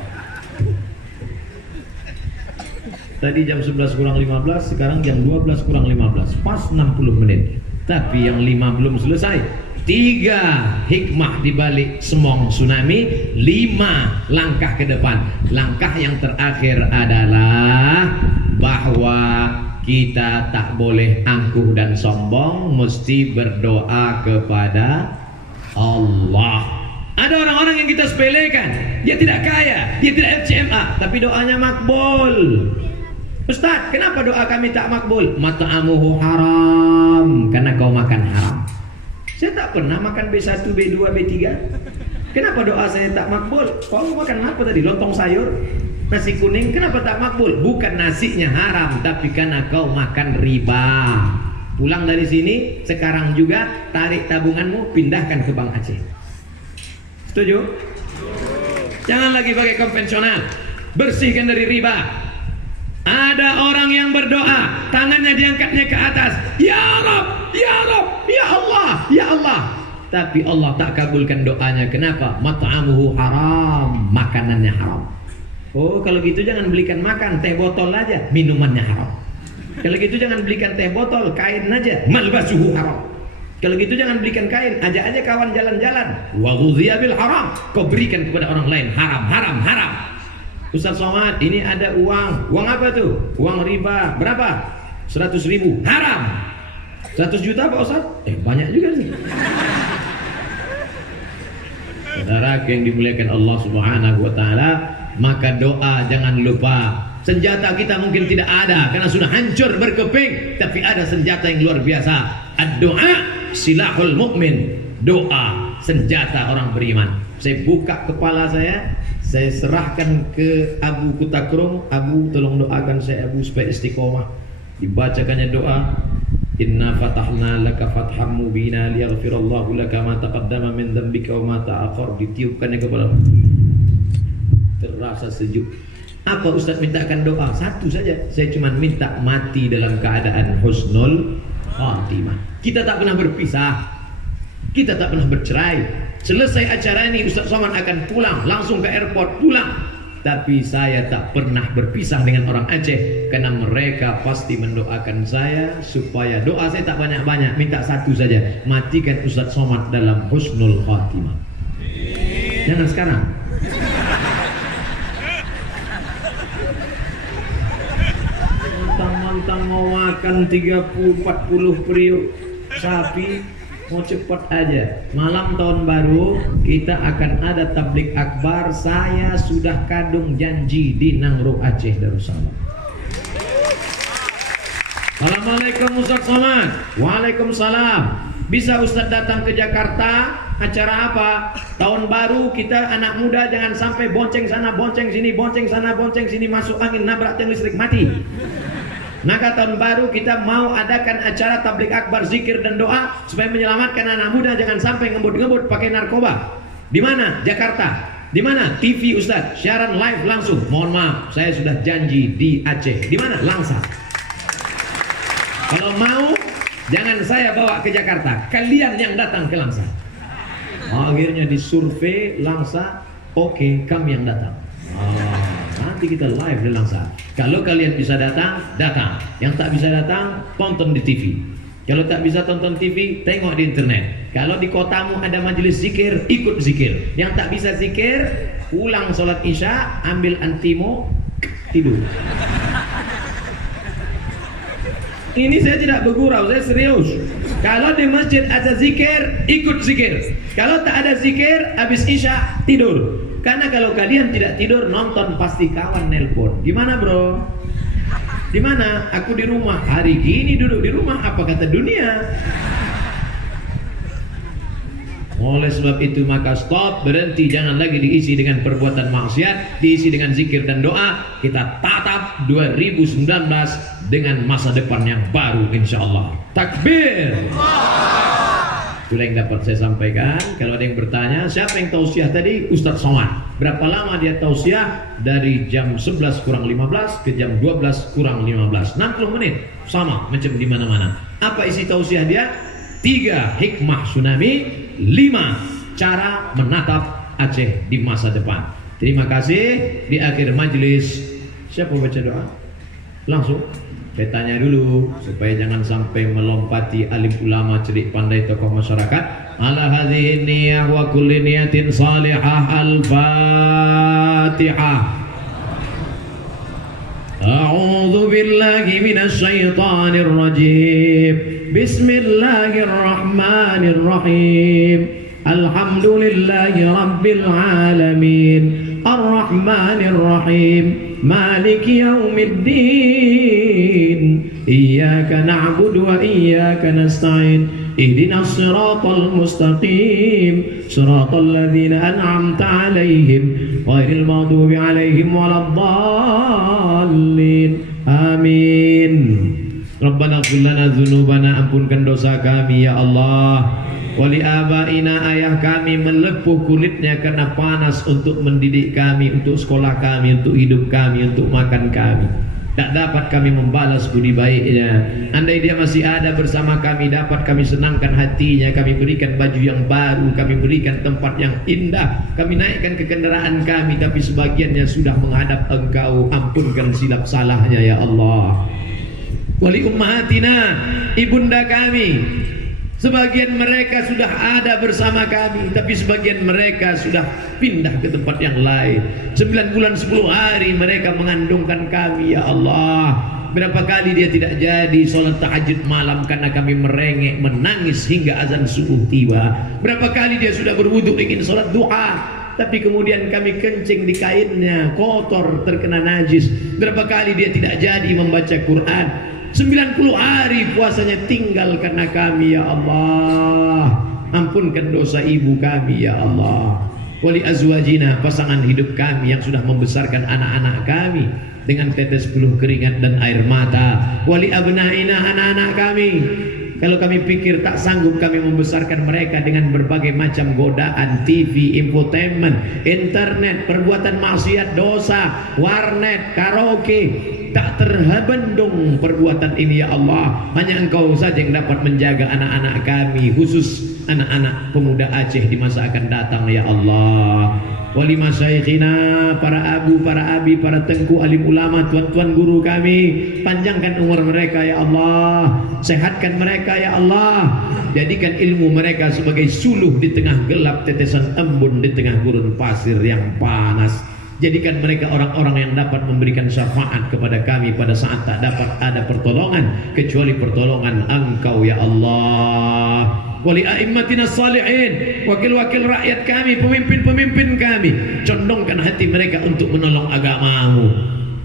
Tadi jam 11 kurang 15, sekarang jam 12 kurang 15, pas 60 menit. Tapi yang 5 belum selesai. 3 hikmah dibalik semong tsunami, 5 langkah ke depan. Langkah yang terakhir adalah bahwa kita tak boleh angkuh dan sombong, mesti berdoa kepada Allah. Ada orang-orang yang kita sepelekan, dia tidak kaya, dia tidak FCMA, tapi doanya makbul. Ustaz, kenapa doa kami tak makbul? Mat'amuhu haram, karena kau makan haram. Saya tak pernah makan B1, B2, B3. Kenapa doa saya tak makbul? Kau makan apa tadi? Lontong sayur? Nasi kuning? Kenapa tak makbul? Bukan nasinya haram, tapi karena kau makan riba. Pulang dari sini, sekarang juga tarik tabunganmu, pindahkan ke Bank Aceh. Setuju? Jangan lagi pakai konvensional. Bersihkan dari riba. Ada orang yang berdoa, tangannya diangkatnya ke atas. Ya Rabb, ya Rabb, ya Allah, ya Allah. Tapi Allah tak kabulkan doanya. Kenapa? Mat'amuhu haram, makanannya haram. Oh, kalau gitu jangan belikan makan, teh botol aja, minumannya haram. Kalau gitu jangan belikan teh botol, kain aja, malbasuhu haram. Kalau gitu jangan belikan kain, ajak aja kawan jalan-jalan. Wa ghudhiya bil haram, kau berikan kepada orang lain, haram, haram, haram. Ustaz Somad, ini ada uang. Uang apa tuh? Uang riba. Berapa? 100.000. Haram. 100 juta Pak Ustaz? Banyak juga sih. Saudara yang dimuliakan Allah Subhanahu wa taala, maka doa jangan lupa. Senjata kita mungkin tidak ada karena sudah hancur berkeping, tapi ada senjata yang luar biasa. Ad-du'a silahul mukmin. Doa senjata orang beriman. Saya buka kepala saya serahkan ke Abu Kutakrung. Abu, tolong doakan saya Abu supaya istiqomah. Dibacakannya doa, inna fatahna laka fatham mubina liyaghfirallahu laka ma taqaddama min dzambika wa ma ta'akhkhar. Ditiupkannya kepala, terasa sejuk. Apa Ustaz mintakan doa? Satu saja, saya cuma minta mati dalam keadaan husnul khatimah. Kita tak pernah berpisah, kita tak pernah bercerai. Selesai acara ini Ustaz Somad akan pulang, langsung ke airport pulang. Tapi saya tak pernah berpisah dengan orang Aceh, karena mereka pasti mendoakan saya supaya doa saya tak banyak-banyak, minta satu saja, matikan Ustaz Somad dalam husnul khatimah. Jangan sekarang. Mentang-mentang mau makan 30-40 periuk sapi, mau cepat aja. Malam tahun baru kita akan ada tablik akbar. Saya sudah kadung janji di Nangro Aceh Darussalam. Assalamualaikum Ustaz Somad. Waalaikumsalam. Bisa Ustaz datang ke Jakarta? Acara apa? Tahun baru kita anak muda jangan sampai bonceng sana, bonceng sini, bonceng sana, bonceng sini, masuk angin, nabrak tiang listrik, mati. Maka tahun baru kita mau adakan acara tablik akbar, zikir dan doa supaya menyelamatkan anak muda jangan sampai ngebut-ngebut pakai narkoba. Di mana? Jakarta. Di mana? TV Ustaz, siaran live langsung. Mohon maaf, saya sudah janji di Aceh. Di mana? Langsa. Kalau mau, jangan saya bawa ke Jakarta, kalian yang datang ke Langsa. Akhirnya disurvei Langsa, oke, kami yang datang. Nanti kita live di Langsa. Kalau kalian bisa datang, datang. Yang tak bisa datang, tonton di TV. Kalau tak bisa tonton TV, tengok di internet. Kalau di kotamu ada majelis zikir, ikut zikir. Yang tak bisa zikir, pulang sholat isya, ambil antimu, tidur. Ini saya tidak bergurau, saya serius. Kalau di masjid ada zikir, ikut zikir. Kalau tak ada zikir, habis isya, tidur. Karena kalau kalian tidak tidur, nonton pasti kawan nelpon. Gimana bro? Di mana? Aku di rumah. Hari gini duduk di rumah, apa kata dunia? Oleh sebab itu maka stop, berhenti, jangan lagi diisi dengan perbuatan maksiat, diisi dengan zikir dan doa. Kita tatap 2019 dengan masa depan yang baru insyaallah. Takbir. Itulah yang dapat saya sampaikan. Kalau ada yang bertanya, siapa yang tausiah tadi? Ustaz Somad. Berapa lama dia tausiah? Dari jam 11 kurang 15 ke jam 12 kurang 15. 60 menit. Sama macam di mana-mana. Apa isi tausiah dia? 3 hikmah tsunami, 5 cara menatap Aceh di masa depan. Terima kasih. Di akhir majelis, siapa baca doa? Langsung saya tanya dulu supaya jangan sampai melompati alim ulama, cerdik pandai, tokoh masyarakat. Ala hadhihi niyyah wa kulli niyatin salihah. Al-Fatihah. A'udzu billahi minasy syaithanir rajim. Bismillahirrahmanirrahim. Alhamdulillahi Rabbil Alamin Ar-Rahmanir Rahim Maliki Yaumiddin Iyyaka na'budu wa iyyaka nasta'in Ihdinas siratal mustaqim Siratal ladzina an'amta 'alaihim ghairil maghdubi 'alaihim waladdallin. Amin. Rabbana ighfir lana dzunubana, ampunkan dosa kami ya Allah. Wali abaina, ayah kami melepuh kulitnya karena panas untuk mendidik kami, untuk sekolah kami, untuk hidup kami, untuk makan kami. Tak dapat kami membalas budi baiknya. Andai dia masih ada bersama kami, dapat kami senangkan hatinya, kami berikan baju yang baru, kami berikan tempat yang indah, kami naikkan ke kendaraan kami, tapi sebagiannya sudah menghadap Engkau. Ampunkan silap salahnya ya Allah. Wali ummahatina, ibunda kami, sebagian mereka sudah ada bersama kami, tapi sebagian mereka sudah pindah ke tempat yang lain. 9 bulan 10 hari mereka mengandungkan kami ya Allah. Berapa kali dia tidak jadi sholat tahajud malam karena kami merengek menangis hingga azan subuh tiba. Berapa kali dia sudah berwudu ingin sholat duha, tapi kemudian kami kencing di kainnya, kotor, terkena najis. Berapa kali dia tidak jadi membaca Quran. 90 hari puasanya tinggal karena kami ya Allah. Ampunkan dosa ibu kami ya Allah. Wali azwajina, pasangan hidup kami yang sudah membesarkan anak-anak kami dengan tetes peluh keringat dan air mata. Wali abnaina, anak-anak kami, kalau kami pikir tak sanggup kami membesarkan mereka dengan berbagai macam godaan, TV, infotainment, internet, perbuatan maksiat, dosa, warnet, karaoke, tak terbendung perbuatan ini ya Allah. Hanya Engkau saja yang dapat menjaga anak-anak kami, khusus anak-anak pemuda Aceh di masa akan datang ya Allah. Wali masyayikhina, para abu, para abi, para tengku, alim ulama, tuan-tuan guru kami, panjangkan umur mereka ya Allah, sehatkan mereka ya Allah, jadikan ilmu mereka sebagai suluh di tengah gelap, tetesan embun di tengah gurun pasir yang panas. Jadikan mereka orang-orang yang dapat memberikan syafaat kepada kami pada saat tak dapat ada pertolongan kecuali pertolongan Engkau ya Allah. Wali a'immatina salihin, wakil-wakil rakyat kami, pemimpin-pemimpin kami, condongkan hati mereka untuk menolong agamamu.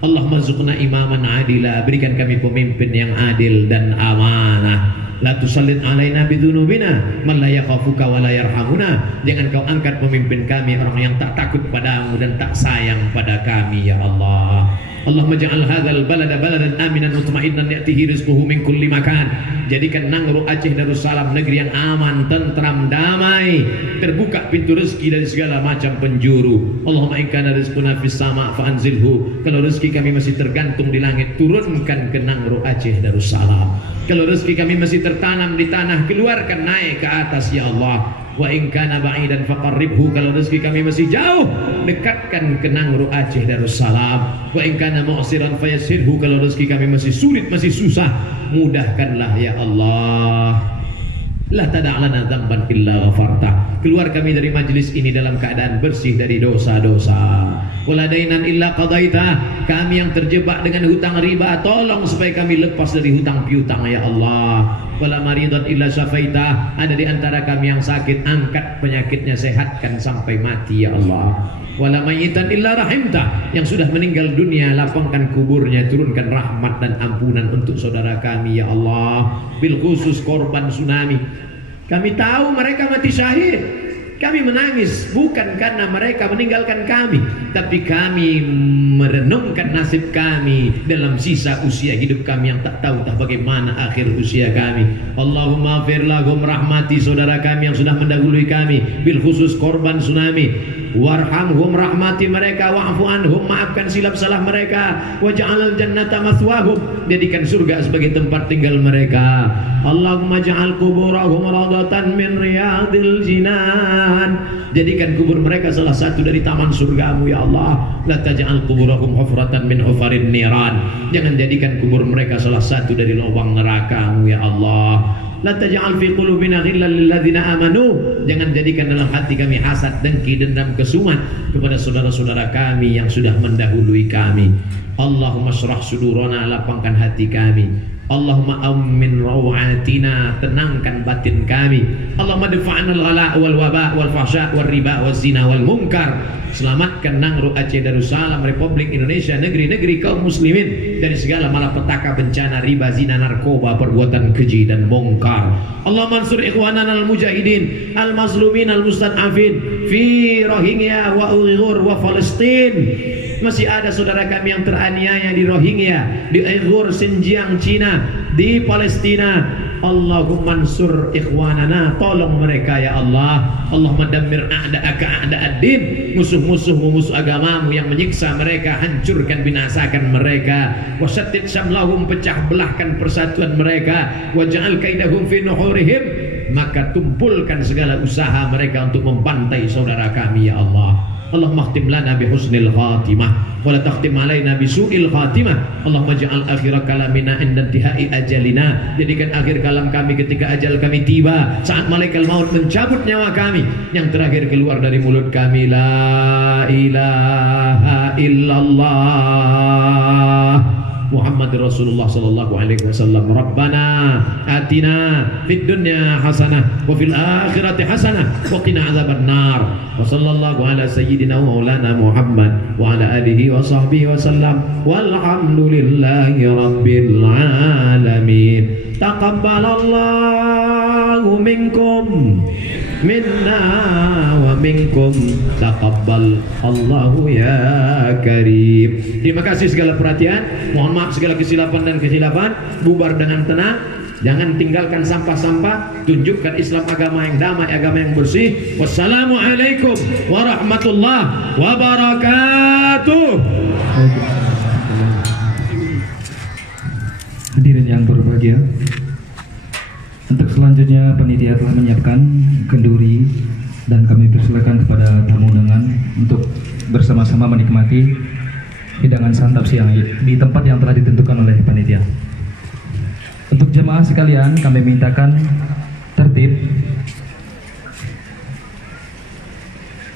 Allah mazukna imaman adila, berikan kami pemimpin yang adil dan amanah. La tusallit alaina bidunubina man la yakhafuka wa la yarhamuna. Jangan kau angkat pemimpin kami orang yang tak takut padamu dan tak sayang pada kami ya Allah. Allahumma ja'al hadzal balada baladan aminan mutma'innan ya'tihi rizquhu min kulli makan. Jadikan Nangro Aceh Darussalam negeri yang aman, tentram, damai, terbuka pintu rezeki dari segala macam penjuru. Allahumma in kana rizquna fis sama' fa anzilhu. Kalau rezeki kami masih tergantung di langit, turunkan ke Nangro Aceh Darussalam. Kalau rezeki kami masih tertanam di tanah, keluarkan naik ke atas ya Allah. Wa in kana ba'idan faqarribhu, kalau rezeki kami masih jauh, dekatkan ke Nangro Aceh Darussalam. Wa in kana mu'siran fayassirhu, kalau rezeki kami masih sulit, masih susah, mudahkanlah ya Allah. La tada'lana dzamban illa ghafarta. Keluar kami dari majlis ini dalam keadaan bersih dari dosa-dosa. Wala dainan illa qadaita. Kami yang terjebak dengan hutang riba, tolong supaya kami lepas dari hutang piutang ya Allah. Wala maridan illa syafaita. Ada di antara kami yang sakit, angkat penyakitnya, sehatkan sampai mati ya Allah. Wala mayyitan illa rahimta. Yang sudah meninggal dunia, lapangkan kuburnya, turunkan rahmat dan ampunan untuk saudara kami ya Allah. Bil khusus korban tsunami, kami tahu mereka mati syahid. Kami menangis bukan karena mereka meninggalkan kami, tapi kami merenungkan nasib kami dalam sisa usia hidup kami yang tak tahu bagaimana akhir usia kami. Allahumma fir lahum, rahmati saudara kami yang sudah mendahului kami, bil khusus korban tsunami. Warhamhum, rahmati mereka, wa'fu anhum, maafkan silap salah mereka, waj'alal jannata mathwahum, jadikan surga sebagai tempat tinggal mereka. Allahumma ja'al kuburahum radatan min riyadil jinan, jadikan kubur mereka salah satu dari taman surgamu ya Allah. La taj'al kuburahum hufratan min hufarin niran, jangan jadikan kubur mereka salah satu dari lubang nerakamu ya Allah. La taj'al fi qulubina ghillan lil ladzina amanu, jangan jadikan dalam hati kami hasad, dengki, dendam, kesumat kepada saudara-saudara kami yang sudah mendahului kami. Allahumma syrah sudurana, lapangkan hati kami. Allahumma amin rawatina, tenangkan batin kami. Allahumma dafa'na al-ghala wal waba wal fahsya wal riba wal zina wal munkar. Selamatkan Nangro Aceh Darussalam, Republik Indonesia, negeri-negeri kaum muslimin dari segala malapetaka, bencana, riba, zina, narkoba, perbuatan keji dan mungkar. Allah mansur ikhwanana al-mujahidin al-mazlumin al-mustad'afin fi Rohingya wa Uyghur wa Palestin. Masih ada saudara kami yang teraniaya di Rohingya, di Uyghur, Xinjiang, Cina, di Palestina. Allahumma ansur ikhwanana, tolong mereka ya Allah. Allahumma dammir a'da'aka a'da'ad-din, musuh-musuhmu, musuh agamamu yang menyiksa mereka, hancurkan, binasakan mereka. Wasyattid syamlahum, pecah belahkan persatuan mereka. Waj'al kaidahum fi nuhurihim, maka tumpulkan segala usaha mereka untuk membantai saudara kami ya Allah. Allahumma khtim lana bi husnil khatimah wa la takhtim alaina bi su'il khatimah. Allahumma ja'al akhir kalamina inda intihai ajalina, jadikan akhir kalam kami ketika ajal kami tiba, saat malaikat maut mencabut nyawa kami, yang terakhir keluar dari mulut kami la ilaha illallah Muhammad Rasulullah sallallahu alaihi wasallam. Rabbana atina fid dunya hasanah wa fil akhirati hasanah wa qina azabannar. Wa sallallahu ala sayyidina wa maulana Muhammad wa ala alihi wa sahbihi wasallam. Walhamdulillahi rabbil alamin. Taqabbalallahu minkum minna wa minkum, taqabbal Allahu ya karim. Terima kasih segala perhatian, mohon maaf segala kesilapan dan kehilafan. Bubar dengan tenang, jangan tinggalkan sampah-sampah, tunjukkan Islam agama yang damai, agama yang bersih. Wassalamualaikum warahmatullahi wabarakatuh. Hadirin yang berbahagia, untuk selanjutnya panitia telah menyiapkan kenduri dan kami persilakan kepada tamu undangan untuk bersama-sama menikmati hidangan santap siang di tempat yang telah ditentukan oleh panitia. Untuk jemaah sekalian, kami mintakan tertib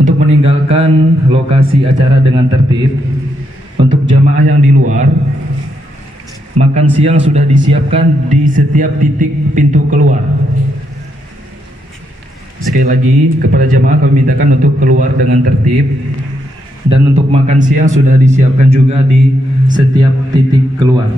untuk meninggalkan lokasi acara dengan tertib. Untuk jemaah yang di luar, makan siang sudah disiapkan di setiap titik pintu keluar. Sekali lagi kepada jemaah kami mintakan untuk keluar dengan tertib, dan untuk makan siang sudah disiapkan juga di setiap titik keluar.